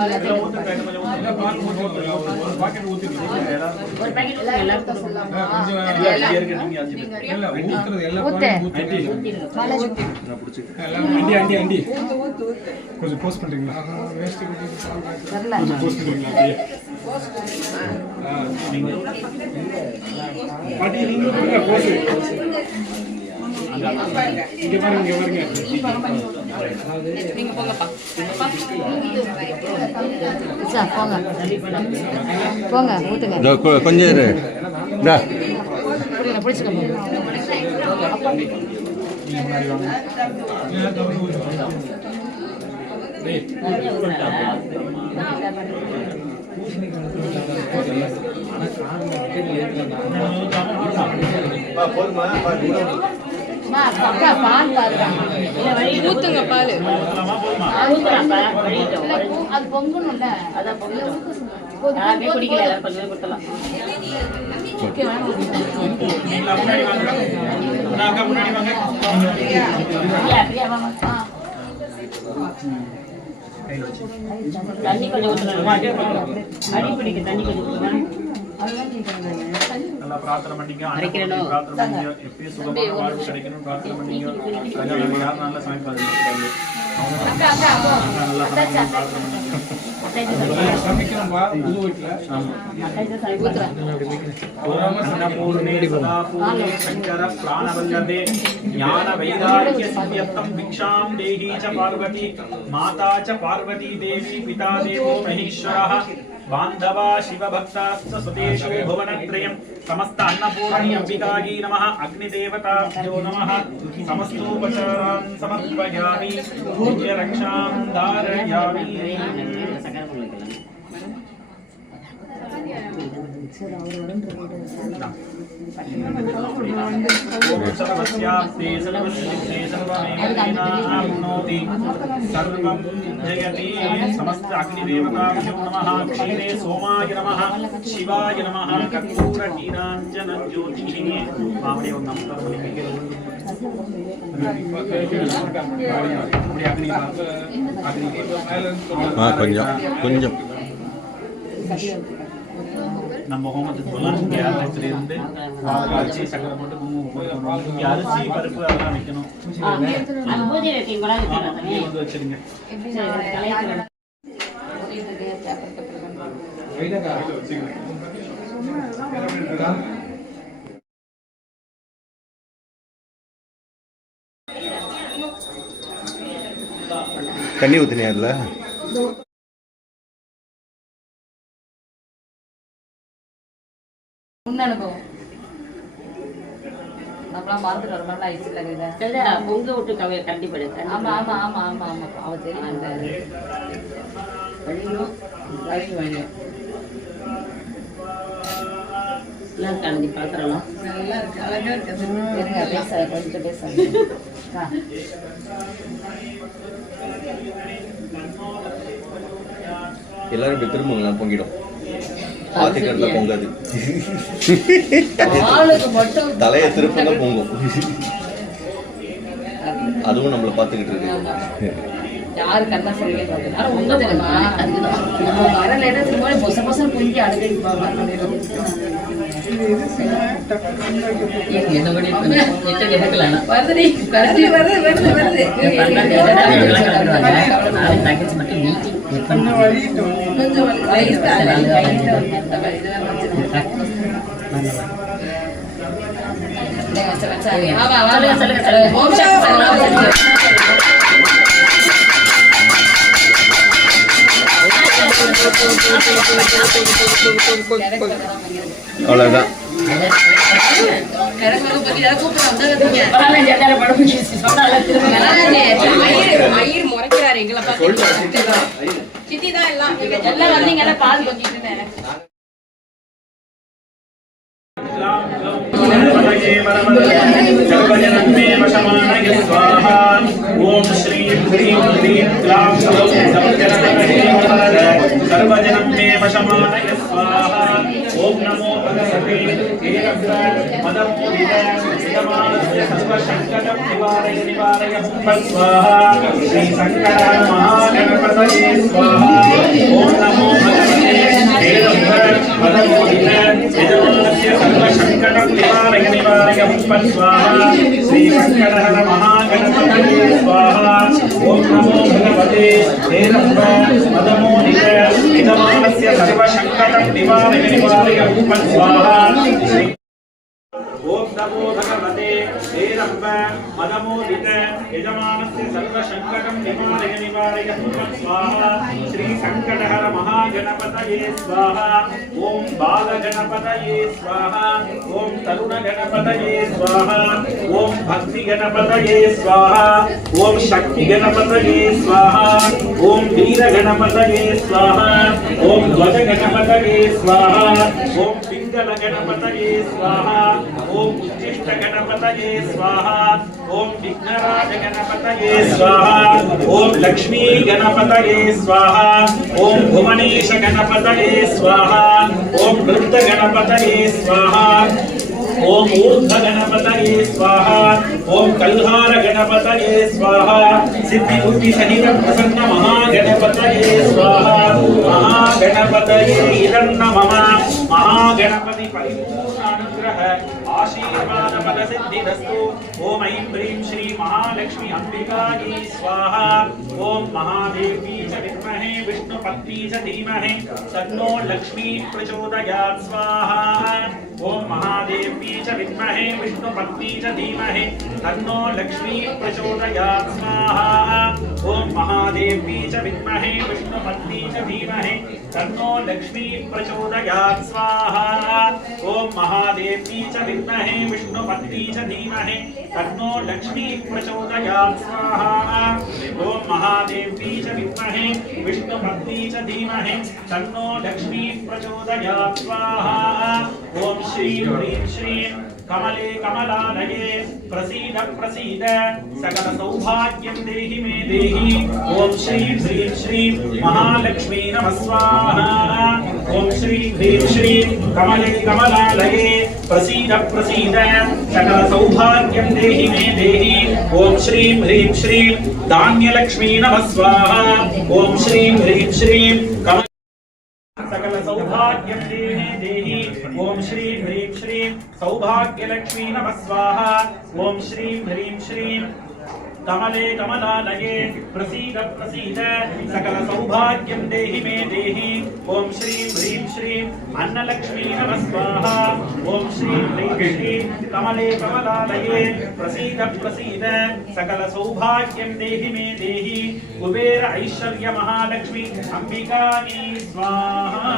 கொஞ்சம் போஸ்ட் பண்றீங்களா? பாட்டி நீங்க போஸ்ட் இங்க பாருங்க நீங்க போங்கப்பா போங்க ஊத்துங்க கொஞ்சம் இரு. பிடிச்சிக்கோங்க. பால் பாருங்க ஊத்துங்க பால். அது பொங்கணும்ல அதான் பொங்கல் குடிக்கல எல்லாரும் கொஞ்சம் கொடுத்தலாம் தண்ணி கொஞ்சம் ஊற்றணும் அடிப்பிடிக்கு தண்ணி கொஞ்சம் ஊற்றணும் நல்லா பிரார்த்தனை பண்ணிக்க பிரார்த்தனை பண்ணிக்க எப்பயும் சுகமான வாழ்வு கிடைக்கணும் பிரார்த்தனை பண்ணிக்க யாரும் நல்ல சமைப்பாங்க சமைக்கணும்பா புது வீட்டுல பூர்ணே சதா பூர்ணே சங்கர பிராணவல்லபே ஞான வைராக்கிய சம்யத்தம் பிக்ஷாம் தேஹி ச பார்வதி மாதா ச பார்வதி தேவி பிதா தேவோ மகேஸ்வரः बांधवा शिव भक्ताश्च सुतेषु भुवनत्रयम् समस्त अन्नपूर्णी अंबिकायै नमः अग्निदेवताभ्यो नमः समस्तोपचारान् समर्पयामि पूज्य रक्षां धारयामि सर्वस्याप्ते सर्वसिद्धे सर्वमेवाप्नोति सर्वं जयति समस्त अग्निदेवताभ्यो नमः क्षीरे सोमाय नमः शिवाय नमः कर्पूर नीराञ्जन ज्योतिः मामले ओम नमः सर्वलिंगे கொஞ்சம் நம்ம ஹோமத்துக்கு போகலாம் இங்கே ஆலயத்துல இருந்து காய்ச்சி சக்கரை போட்டு குங்குமம் போட்டு இங்கே அரிசி பருப்பு அதெல்லாம் வைக்கணும் பூஜை வைக்கீங்களா இங்கே வந்து வச்சிருங்க தண்ணி ஊற்றினியா அதில்? அனுபவம் நம்மளாம் மறந்துட்டு வர மாதிரி ஆயிடுச்சு இல்லை பொங்க விட்டு கவையை கண்டிப்பாடு ஆமா ஆமா ஆமா ஆமா ஆமா அவ தெரியும் அந்த வழியும் வழி வழியும் நல்லா இருக்கா நீ பாத்திரலாம் நல்லா இருக்கு அழகா இருக்கு பேச கொஞ்சம் பேச எல்லாரும் இப்படி திரும்புங்க பொங்கிடும். பாத்திக்கடல பொங்காது. தலையை திருப்பல பொங்கும். அதுவும் நம்மள பாத்துக்கிட்டு இருக்கு. யாரு கண்ணா சரியா பாத்து ஆனா உங்க தெரியுமா நம்ம வரல இடம் திரும்ப பொச பொச பொங்கி அழுகி பாங்க என்ன பண்ணி கிட்ட கேட்கலாம் வருது வருது வருது வருது வருது தங்கச்சி மட்டும் மீட்டிங் கொஞ்சம் வழி அவ்வளவுதான். முறைக்கிறாரு எங்களை சித்தி தான் எல்லாம் எல்லாம் வந்தீங்கன்னா பால் கொஞ்சிட்டு ओम श्री ह्रीं ह्रीं क्लां सर्वजनं मे वशमानय स्वाहा ओम नमो भगवते मदमोदितमानस्य सर्वसंकटं निवारय निवारय स्वाहा श्री शंकर महागणपतये स्वाहा ओम नमो भगवते मदमोदितमानस्य सर्वसंकटं निवारय निवारय स्वाहा श्री शंकर महागणपतये स्वाहा ओम नमो भगवते मदमोदितमानस्य सर्वसंकटं निवारय निवारय स्वाहा ओम नमो भगवते मदमोदित यजमानस्य सर्वसंकटं निवारय निवारय स्वाहा श्री संकटहर महागणपतये स्वाहा ओम बालगणपतये स्वाहा ओम तरुण गणपतये स्वाहा ओम भक्ति गणपतये स्वाहा ओम शक्ति गणपतये स्वाहा ओम वीर गणपतये स्वाहा ओम ध्वज गणपतये स्वाहा ओम मंगल गणपतये स्वाहा ओम उच्चिष्ट गणपतये स्वाहा ओम विघ्नराज गणपतये स्वाहा ओम लक्ष्मी गणपतये स्वाहा ओम भुवनेश गणपतये स्वाहा ओम वृद्ध गणपतये स्वाहा ओम ऊर्ध्व गणपतये स्वाहा ओम कल्हार गणपतये स्वाहा सिद्धि बुद्धि सहित प्रसन्न महागणपतये स्वाहा महागणपतये इदं नमः महागणपति परिपूर्ण अनुग्रह आशीर्वाद फल सिद्धिरस्तु ओम ऐं ह्रीं श्री महालक्ष्मी अंबिकायै स्वाहा ओम महादेवी च विद्महे विष्णुपत्नी च धीमहि तन्नो लक्ष्मी प्रचोदयात् स्वाहा ओम महादेवी च विद्महे विष्णुपत्नी च धीमहि तन्नो लक्ष्मी प्रचोदयात् स्वाहा ओम महादेवी च विद्महे विष्णुपत्नी च धीमहि तन्नो लक्ष्मी प्रचोदयात् स्वाहा ओम महादेवी च विद्महे विष्णुपत्नी च धीमहि तन्नो लक्ष्मी प्रचोदयात् स्वाहा ओम महादेवी च विद्महे विष्णुपत्नी च धीमहि तन्नो लक्ष्मी प्रचोदयात् स्वाहा ओम श्रीं ह्रीं श्रीं कमले कमलालये प्रसीद प्रसीद सकल सौभाग्यं देहि मे देहि ओम श्रीं ह्रीं श्रीं महालक्ष्मी नमः स्वाहा ओम श्रीं ह्रीं श्रीं कमले कमलालये प्रसीद प्रसीद सकल सौभाग्यं देहि मे देहि ओम श्रीं ह्रीं श्रीं धान्यलक्ष्मी नमः स्वाहा ओम श्रीं ह्रीं श्रीं सकल सौभाग्यं देहि देहि ओम श्रीं ह्रीं श्रीं सौभाग्यलक्ष्मी नमः स्वाहा ओम श्रीं ह्रीं श्रीं कमले कमलालये प्रसीद प्रसीद सकल सौभाग्यं देहि मे देहि ओम श्रीं ह्रीं श्रीं अन्नलक्ष्मी नमः स्वाहा ओम श्रीं ह्रीं श्रीं कमले कमलालये प्रसीद प्रसीद सकल सौभाग्यं देहि मे देहि कुबेर ऐश्वर्य महालक्ष्मी अंबिकायै स्वाहा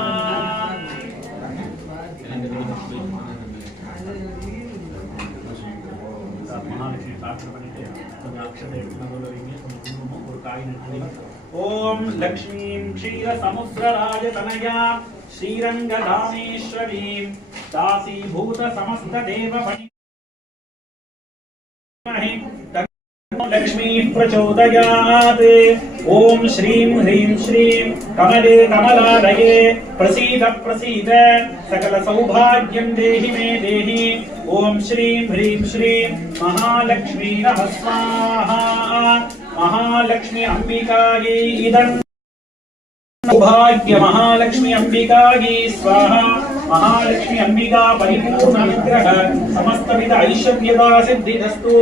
महालक्ष्मी प्रार्थना பண்ணிட்டு கொஞ்சம் அக்ஷதை எடுத்துட்டு வைங்க ஒரு காய் நட்டு ஓம் லக்ஷ்மீம் க்ஷீர சமுத்திரராஜ தனயா ஸ்ரீரங்கதாமேஸ்வரீம் தாசி பூத சமஸ்த தேவ பணி लक्ष्मी प्रचोदयात् ओम श्रीं ह्रीं श्रीं कमले कमलालये प्रसीद प्रसीद सकल सौभाग्यं देहि मे देहि ओम श्रीं ह्रीं श्रीं महालक्ष्मी नमः स्वाहा महालक्ष्मी अंबिकायै इदं सौभाग्य महालक्ष्मी अंबिकायै स्वाहा महालक्ष्मी अंबिका परिपूर्ण अनुग्रह समस्त विध ऐश्वर्यदा सिद्धिरस्तु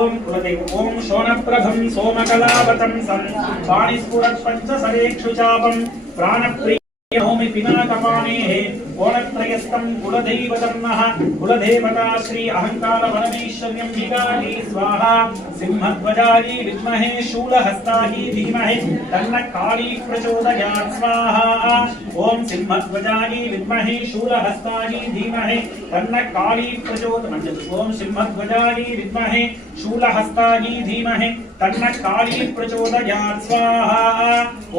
ओम कुलदेव ओम शोणप्रभं सोमकलावतं सं पाणिस्फुरत् पंचसरेक्षु चापं प्राणप्रिय नौमि पिनाकपाणेः कोणत्रयस्थं कुलदैवतर्नः कुलदेवता श्री अहंकार वनमेश्वर्यंबिकायै स्वाहा सिंहध्वजायै विद्महे शूलहस्तायै धीमहि तन्नः काली प्रचोदयात् स्वाहा ओम सिंहध्वजायै विद्महे शूलहस्तायै धीमहि तन्नः काली प्रचोदयात् ओम सिंहध्वजायै विद्महे शूलहस्तायै धीमहि तन्नः काली प्रचोदयात् स्वाहा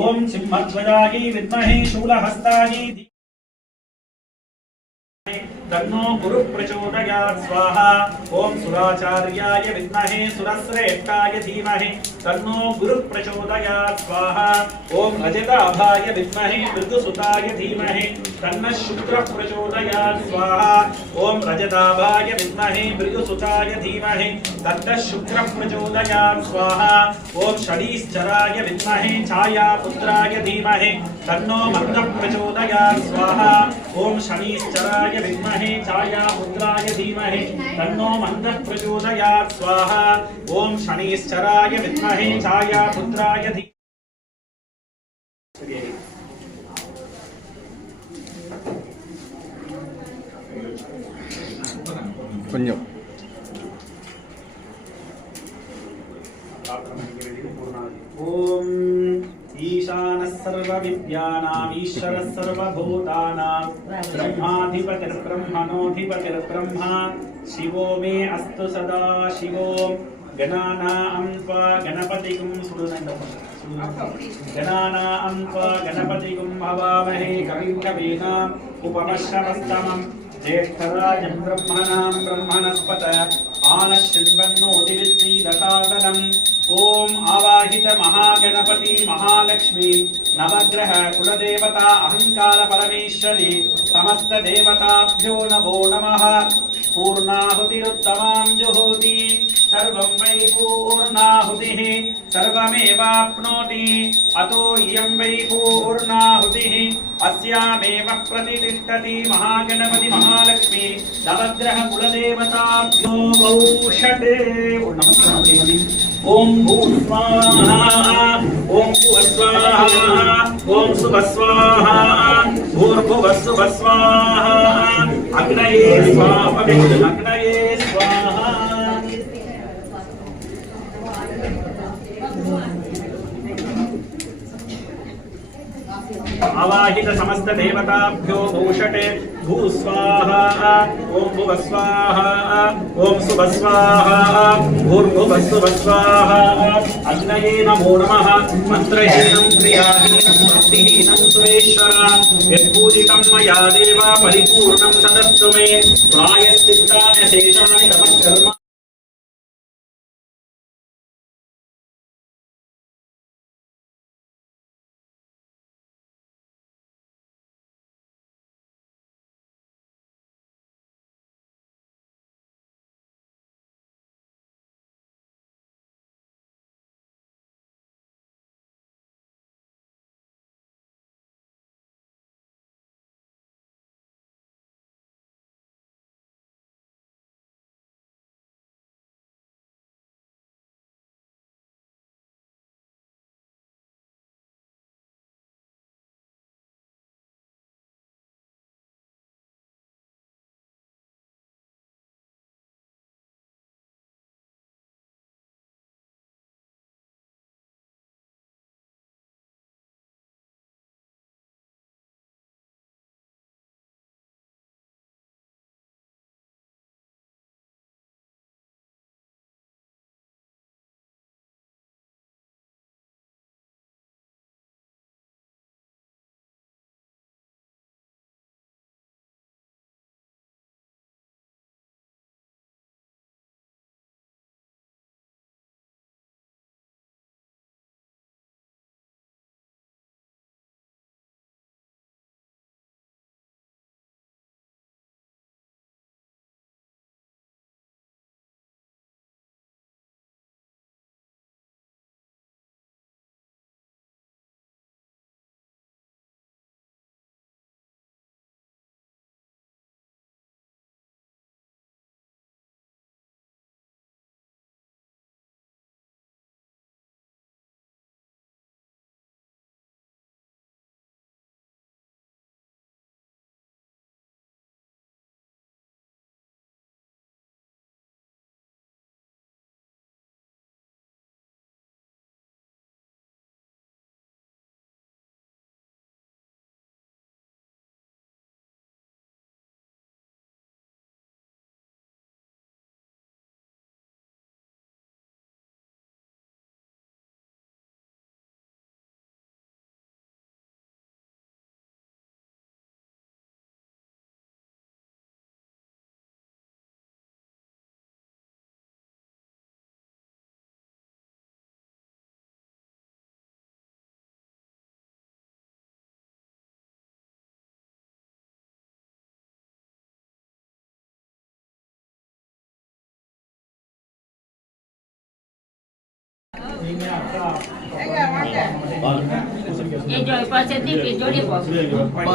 ओम सिंहध्वजायै विद्महे शूलहस्तायै तन्नो गुरु प्रचोदयात् स्वाहा ओम सुराचार्याय विद्महे सुरश्रेष्ठाय धीमहि तन्नो गुरु प्रचोदयात् स्वाहा ओम रजताभाय विद्महे मृदुसुताय धीमहि तन्नः शुक्र प्रचोदयात् स्वाहा ओम रजताभाय विद्महे मृदुसुताय धीमहि तन्नः शुक्र प्रचोदयात् स्वाहा ओम शनीश्चराय विद्महे छायापुत्राय धीमहि तन्नो मंद प्रचोदयात् स्वाहा ओम शनीश्चराय विद्महे छायापुत्राय धीमहि तन्नो मंदः प्रचोदयात् स्वाहा ओम शनीश्चराय विद्महे छायापुत्राय धीमहि கொஞ்சம் ओम ईशानः सर्वविद्यानाम् ईश्वरः सर्वभूतानां ब्रह्माधिपतिर्ब्रह्मणोऽधिपतिर्ब्रह्मा शिवो मे अस्तु सदा शिवो गणानां त्वा गणपतिं गणानां त्वा गणपतिं हवामहे कविं कवीनाम् उपमश्रवस्तमम् ज्येष्ठराजं ब्रह्मणां ब्रह्मणस्पत आनश्चिन्वन्नोतिविश्रीदसादनम् ॐ आवाहित महागणपति महालक्ष्मी नवग्रह कुलदेवता अहंकार परमेश्वरी समस्त देवताभ्यो नमो नमः। पूर्णाहुतिरुत्तमां जुहोति सर्वं वै पूर्णाहुतिः सर्वमेवाप्नोति अतो इयं वै पूर्णाहुतिः अस्यामेव प्रतिष्ठति महागणपति महालक्ष्मी नवग्रह कुलदेवताभ्यो वौषटे। ओम भूस्वाहा ओम भुवस्वाहा ओम सुवस्वाहा भूर्भुवस्सुवस्वाहा अग्नये स्वाहा अग्नये स्वाहा। आवाहित समस्त देवताभ्यो भूषटे भूस्वाहा ओम भुवस्वाहा ओम सुवस्वाहा भूर्भुवस्सुवस्वाहा अग्नये नमो नमः। मंत्रहीनं क्रियाहीनं भक्तिहीनं सुरेश्वर यत्पूजितं मया देव परिपूर्णं तदस्तु मे प्रायश्चित्तानि शेषाणि तमः।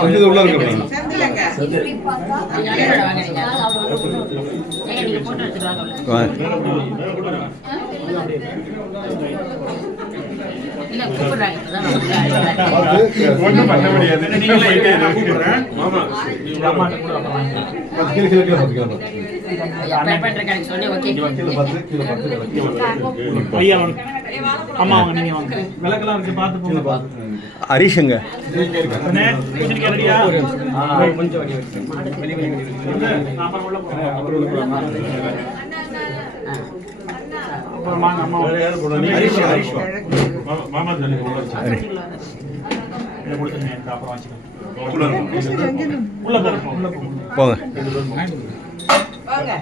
ஒன்றும் பண்ண முடியாது. ஹரிஷங்க மாமா இதை கொடுத்துருங்க எனக்கு அப்புறம் வச்சுக்கோங்க உள்ள போங்க போங்க. வாங்க.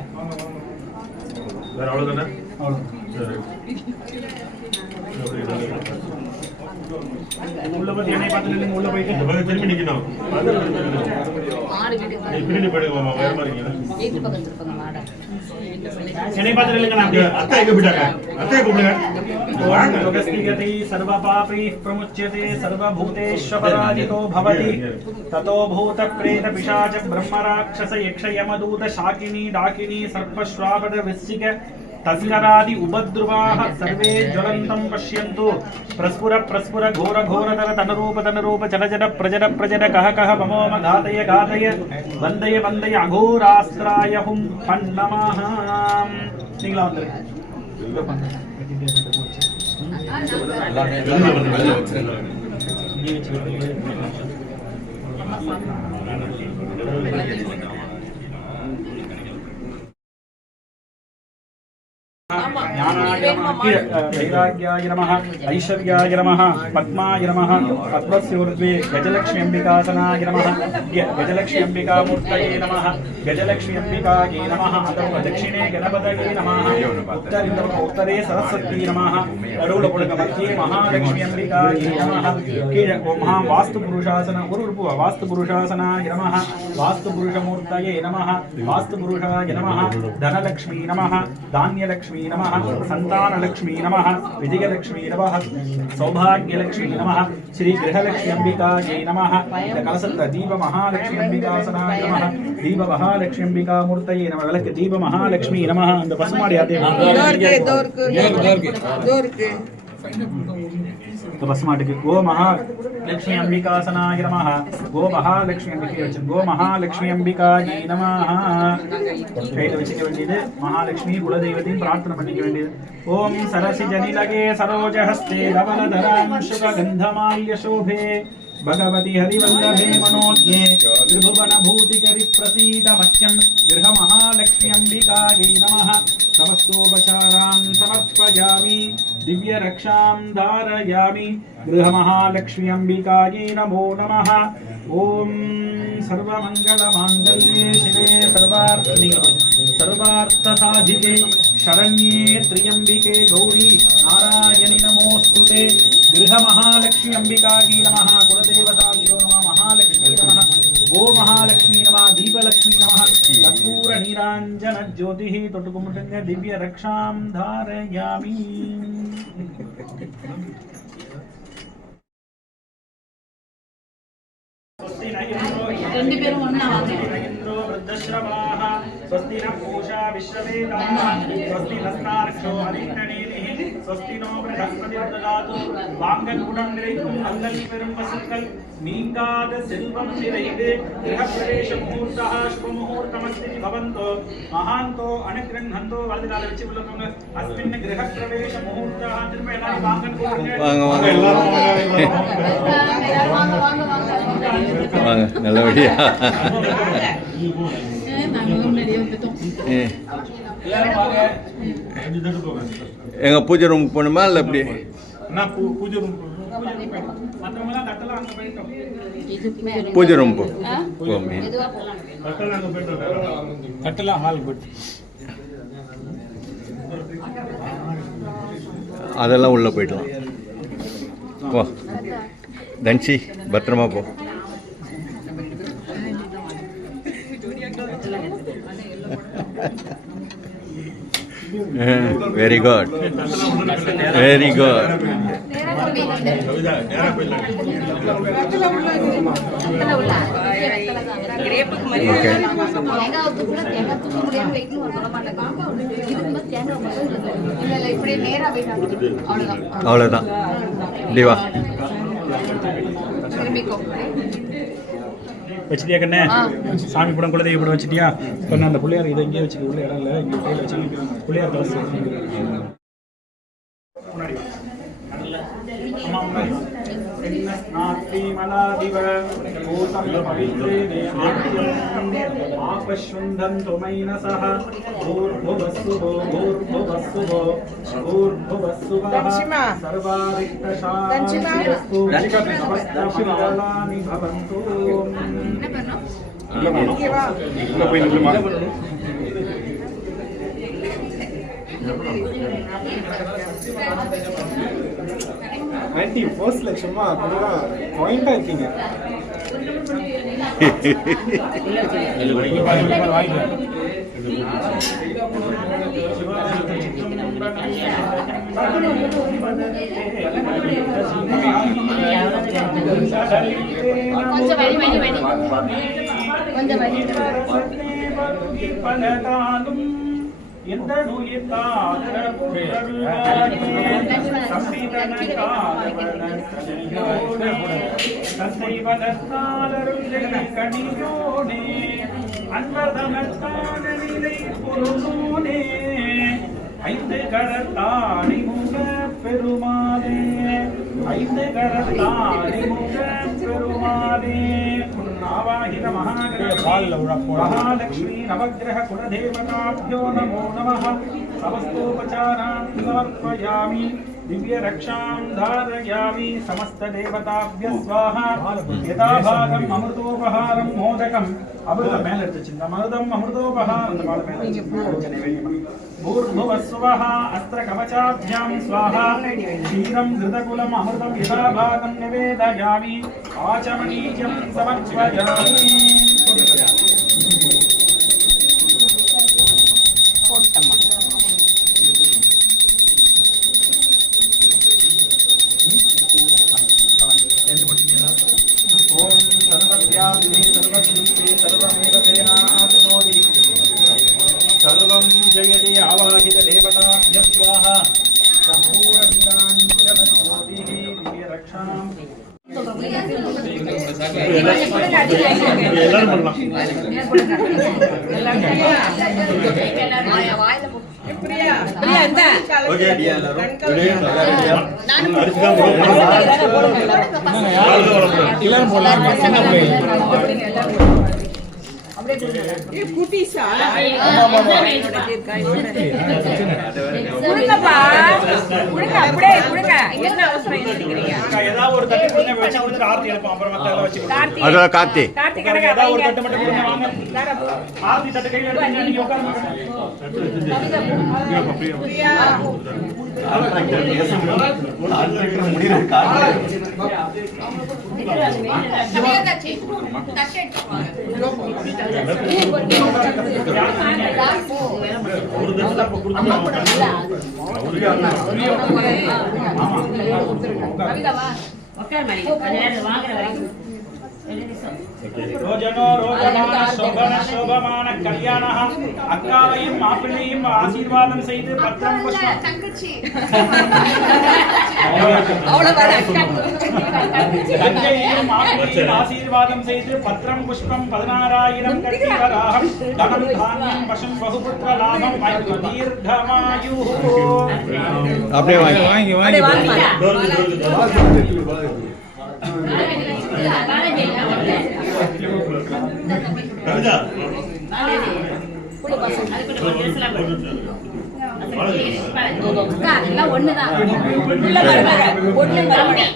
வேற அவ்வளவுதானே உள்ள போய் என்னை பார்த்து நில்லுங்க உள்ள போயிட்டு திரும்பி நிக்கணும் மாடு வீடு பின்னாடி போயிடுவோம் வேற மாதிரி வீட்டு பக்கத்துல இருப்பாங்க மாடை என்னை பார்த்து நில்லுங்க நான் அப்படியே அத்தை எங்க போயிட்டாங்க அத்தையை கூப்பிடுங்க யோகஸ்திகதி சர்வபாபைः பிரமுச்யதே சர்வபூதேஷ்வபராஜிதோ பவதி ததோ பூத பிரேத பிசாச பிரம்ம ராட்சச யக்ஷ யமதூத சாகினி டாகினி சர்ப்பஸ்ராவத விஸ்சிக तस्करादि उपद्रुवाः सर्वे ज्वलन्तं पश्यन्तु प्रस्फुर प्रस्फुर घोर घोरतर तनरूप जल जल प्रजर कह कह ममोम घातय घातय वन्दय वन्दय अघोरास्त्राय हुं फन्नमः நீங்களா வந்து वैराग्याय नमः ऐश्वर्याय नमः पद्माय नमः पद्मस्योर्ध्वे गजलक्ष्मी अंबिकासनाय नमः गजलक्ष्मी अंबिकामूर्तये नमः गजलक्ष्मी अंबिकायै नमः अथवा दक्षिणे गणपतये नमः उत्तरे सरस्वती नमः मध्ये महालक्ष्मी अंबिकायै नमः महा वास्तुपुरुषासन वास्तुपुरुषासनाय नमः वास्तुपुरुषमूर्तये नमः वास्तुपुरुषाय नमः धनलक्ष्मी नमः धान्यलक्ष्मी नमः संतानलक्ष्मी नमः विजयलक्ष्मी नमः सौभाग्यलक्ष्मी नमः श्री गृहलक्ष्मी अंबिकायै नमः कलशत दीप महालक्ष्मी अंबिकासनाय नमः दीप महालक्ष्मी अंबिका मूर्तये नमः विளக்கு दीप महालक्ष्मी नमः அந்த பசுமாடி அதே டோர்க்கு तो பசுமாட்டுக்கு गो महालक्ष्मी अंबिकासनाय नमः गो महालक्ष्मी अंबिके वचन गो महालक्ष्मी अंबिकायै नमः கையில வச்சிக்க வேண்டியது महालक्ष्मी குலதெய்வத்தை பிரார்த்தனை பண்ணிக்க வேண்டியது ஓம் சரசி ஜனிலகே சரோஜஹஸ்தே धवलधरां शुभगन्धमाल्य शोभे भगवती हरिवल्लभे मनोज्ञे त्रिभुवन भूतिकरि प्रसीद मह्यं गृह महालक्ष्मी अंबिकायै नमः समस्तोपचारान् समर्पयामि दिव्य रक्षां धारयामि गृह महालक्ष्मी अंबिकायै नमो नमः ओम सर्वमंगलमांगल्ये शिवे सर्वार्थ साधिके शरण्ये त्र्यंबिके गौरी नारायणि नमोस्तुते गृह महालक्ष्मी अंबिकायै नमः कुलदेवताभ्यो नमः महालक्ष्मी नमः ओ महालक्ष्मी नमः दीपलक्ष्मी नमः कर्पूर नीरांजन ज्योतिः तोटुकुमुटंग दिव्य रक्षां धारयामि ரெண்டு பேரும் ஒண்ணா வாங்க वृद्धश्रवाः स्वस्ति न पूषा विश्ववेदाः स्वस्ति नस्तार्क्ष्यो हरिष्ठनेमिः स्वस्ति नो बृहस्पतिर्ददातु वाङ्गगुणं निरयितुं मङ्गलपेरुं वसुकल् नीङ्गाद सेल्वं निरयिते गृहप्रवेशमुहूर्तः शुभमुहूर्तमस्ति भवन्तो महान्तो अनुगृह्णन्तो वलदिनाल வெச்சு உள்ளவங்க अस्मिन् गृहप्रवेशमुहूर्तः திரும்ப வாங்கன் போடுங்க வாங்க நல்லபடியா எங்க பூஜை ரூம் போகணுமா இல்லை எப்படி பூஜை ரூம் போ அதெல்லாம் உள்ள போயிடலாம் போ தன்சி பத்திரமா போ very good very good கிரேப்புக்கு மாதிரி okay அவ்வளோதான் இப்படி வா வச்சிட்டியா கண்ணே சாமி படம் குலதெய்வ படம் வச்சிட்டியா கண்ணு அந்த பிள்ளையார் இதை இங்கே வச்சுக்க உள்ள இடம் இல்லை இங்கே கையில் வச்சு பிள்ளையார் கலசு முன்னாடி அம்மா श्रीमलादिव भूतं पवित्रेणे आपश्वन्धन्तु मैनसः भूर्भुवस्सुभो भूर्भुवस्सुभो भूर्भुवस्सुभः सर्वारिक्तशान्तिरस्तु समस्तमङ्गलानि भवन्तु ஃபர்ஸ்ட் லட்சமா பாயிண்டா இருக்கீங்க. கொஞ்சம் வழி கொஞ்சம் வழி எந்த நோயில் கணியோனே அன்பதமத்தான நிலை பொருளோனே ஐந்து கடத்தாடி முக பெருமானே ஐந்து கடத்தாடி முக பெருமானே आवाहित महालक्ष्मी नवग्रह कुलदेवताभ्यो नमो नमः समस्तोपचारान् समर्पयामि दिव्य रक्षां धारयामि समस्त देवताभ्य स्वाहा यथा भागम् अमृतोपहारं मोदकम् अमृतम् अमृतोपहारं भूर्भुवस्सुवः अस्त्रकवचाभ्यां स्वाहा क्षीरं घृतकुलम् अमृतं यथा भागं निवेदयामि आचमनीयं समर्पयामि ओम सर्वव्यापी सर्वभूते सर्वमेवतेनाप्नोति सर्वं जयति आवाहित देवताभ्य स्वाहा कर्पूरविदाञ्जनज्योतिः दिव्यरक्षां கார்த்தி रोजनो रोजमान शोभन शोभमान कल्याणः अक्कावयिम मापिळ्ळियिम आशीर्वादं செய்து பத்திரம் புஷ்பம் தங்கச்சி அவ்வளவுதான் தங்கையையும் மாப்பிள்ளையும் ஆசீர்வாதம் செய்து பத்திரம் புஷ்பம் 16000 கட்டி வராகம் தனம் தானியம் வசம் பகுபுத்திர லாபம் வாய்ப்பு தீர்க்கமாயு அப்படியே வாங்கி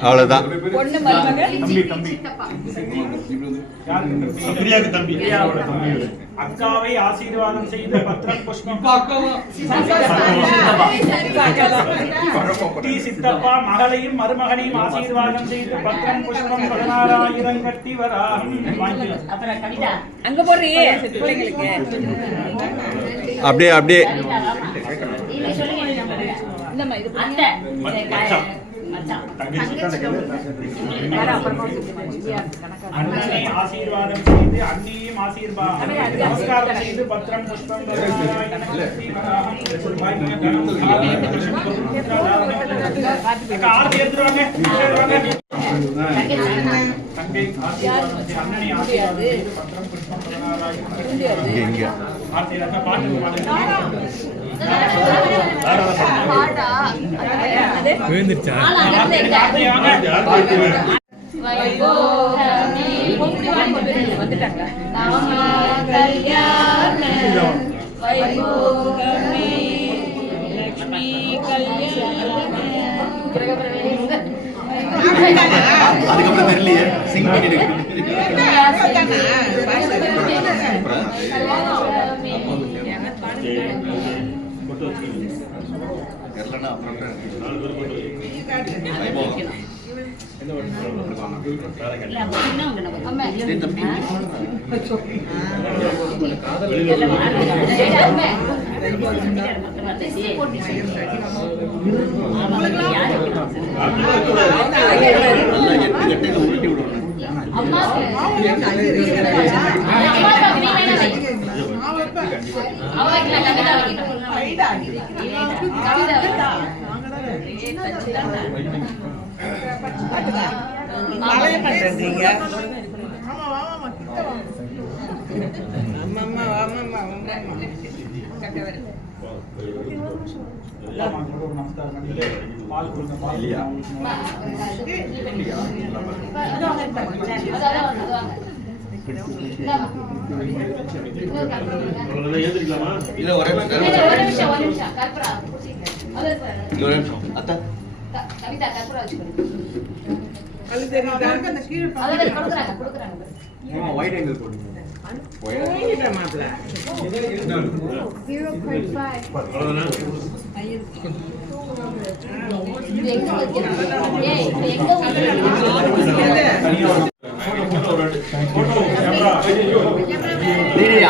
அவ்வளவுதான் அக்காவை ஆசீர்வாதம் செய்து பத்திரம் புஷ்பம் சித்தப்பா மகளையும் மருமகனையும் ஆசீர்வாதம் செய்து பத்திரம் புஷ்பம் 16000 கட்டி வராகம் அங்க போடுறியே பிள்ளைங்களுக்கு அப்படியே அப்படியே அண்ணனை ஆசீர்வாதம் செய்து அண்ணியும் ஆசீர்வாதம் நமஸ்காரம் செய்து பத்திரம் புஷ்பம் ஆர்த்தி எடுத்துருவாங்க தங்கை ஆசீர்வாதம் அண்ணனை ஆசீர்வாதம் செய்து பத்திரம் புஷ்பம் 16000 ஆர்த்தி பாட்டு வைபோகமே வந்துட்டாங்களா? கல்யாண வைபோகமே லக்ஷ்மி கல்யாண அதுக்கப்புறம் தெரியலையே சிங் பண்ணிட்டு தெரியலன்னா அப்புறம் தம்பி உருட்டி விடுவாங்க இல்ல ஒரே நிமிஷம் அத்தை ஒயிட் ஆங்கிள் போடுங்க 0.5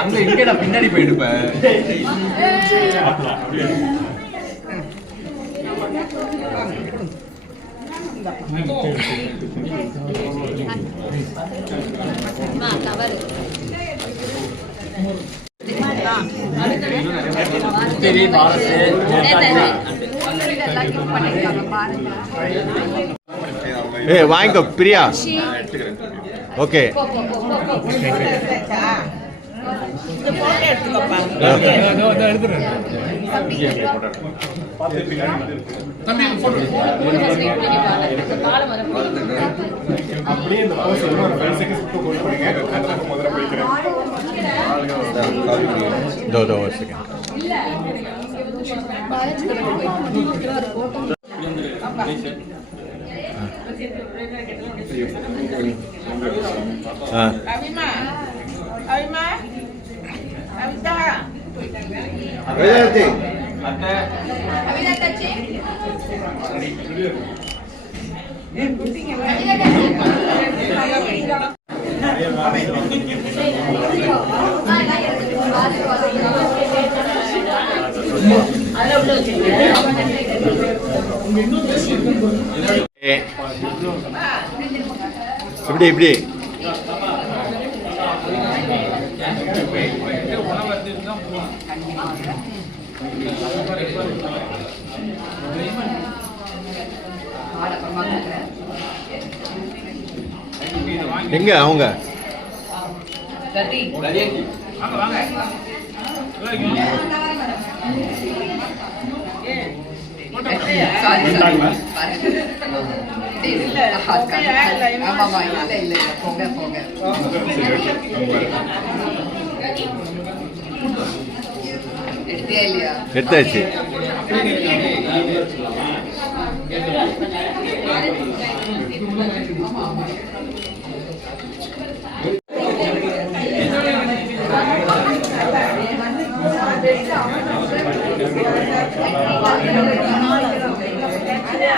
அங்க இங்கடா பின்னாடி போயிடுப்பேன் வாங்கிக்கோ பிரியா ஓகே அப்படியே இந்த போஸ் ஒரு 5 செகண்ட்ஸ் விட்டு கோல் பண்ணுங்க நான் முதல்ல போய்க்கிறேன் दो सेकंड हाँ இப்படி இப்படி எங்க அவங்க எடுத்தாச்சு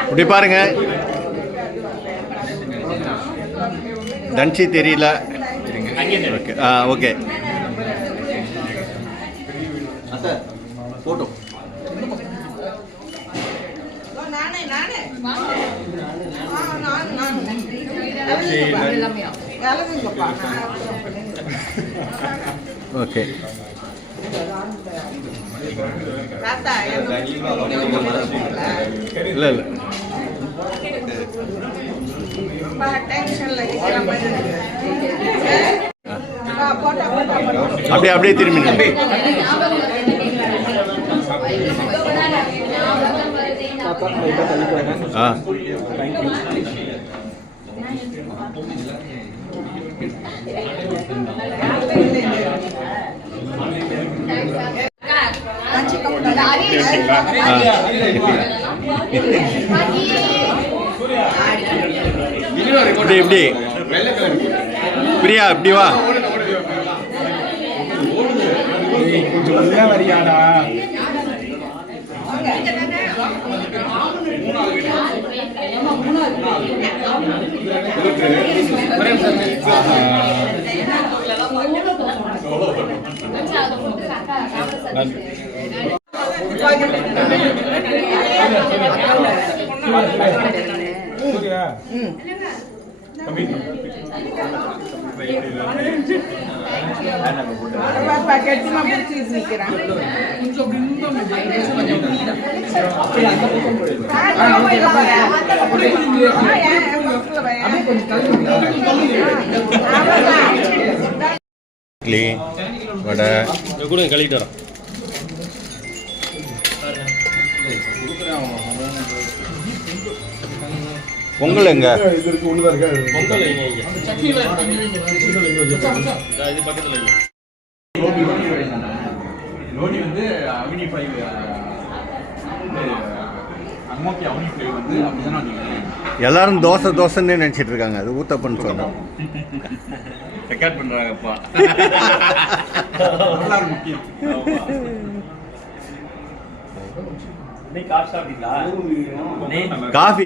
இப்படி பாருங்க தன்சி தெரியல ஓகே ஓகே போட்டோ ஓகே இல்லை இல்லை அப்படியே அப்படியே திரும்பி ஆ இப்படி இப்படி பிரியா இப்படி வா. கொஞ்சம் உள்ள வரியாடா. சூர்யா இட்லி வடை கூட கழிட்டு வரேன். பொங்கல் எங்க? பொங்கல் இங்க இது பக்கத்துல இங்க. லோடி வந்து அவனி ஃபைவ் அங்கோக்கி அவனி ஃபைவ் வந்து அப்படிதானே நீங்க எல்லாரும் தோசை தோசைன்னு நினைச்சிட்டு இருக்காங்க. அது ஊத்தப்பன்னு சொன்னோம். ரெக்கார்ட் பண்றாங்கப்பா. முக்கியம். நீ காசு சாப்பிட்டீங்களா? காஃபி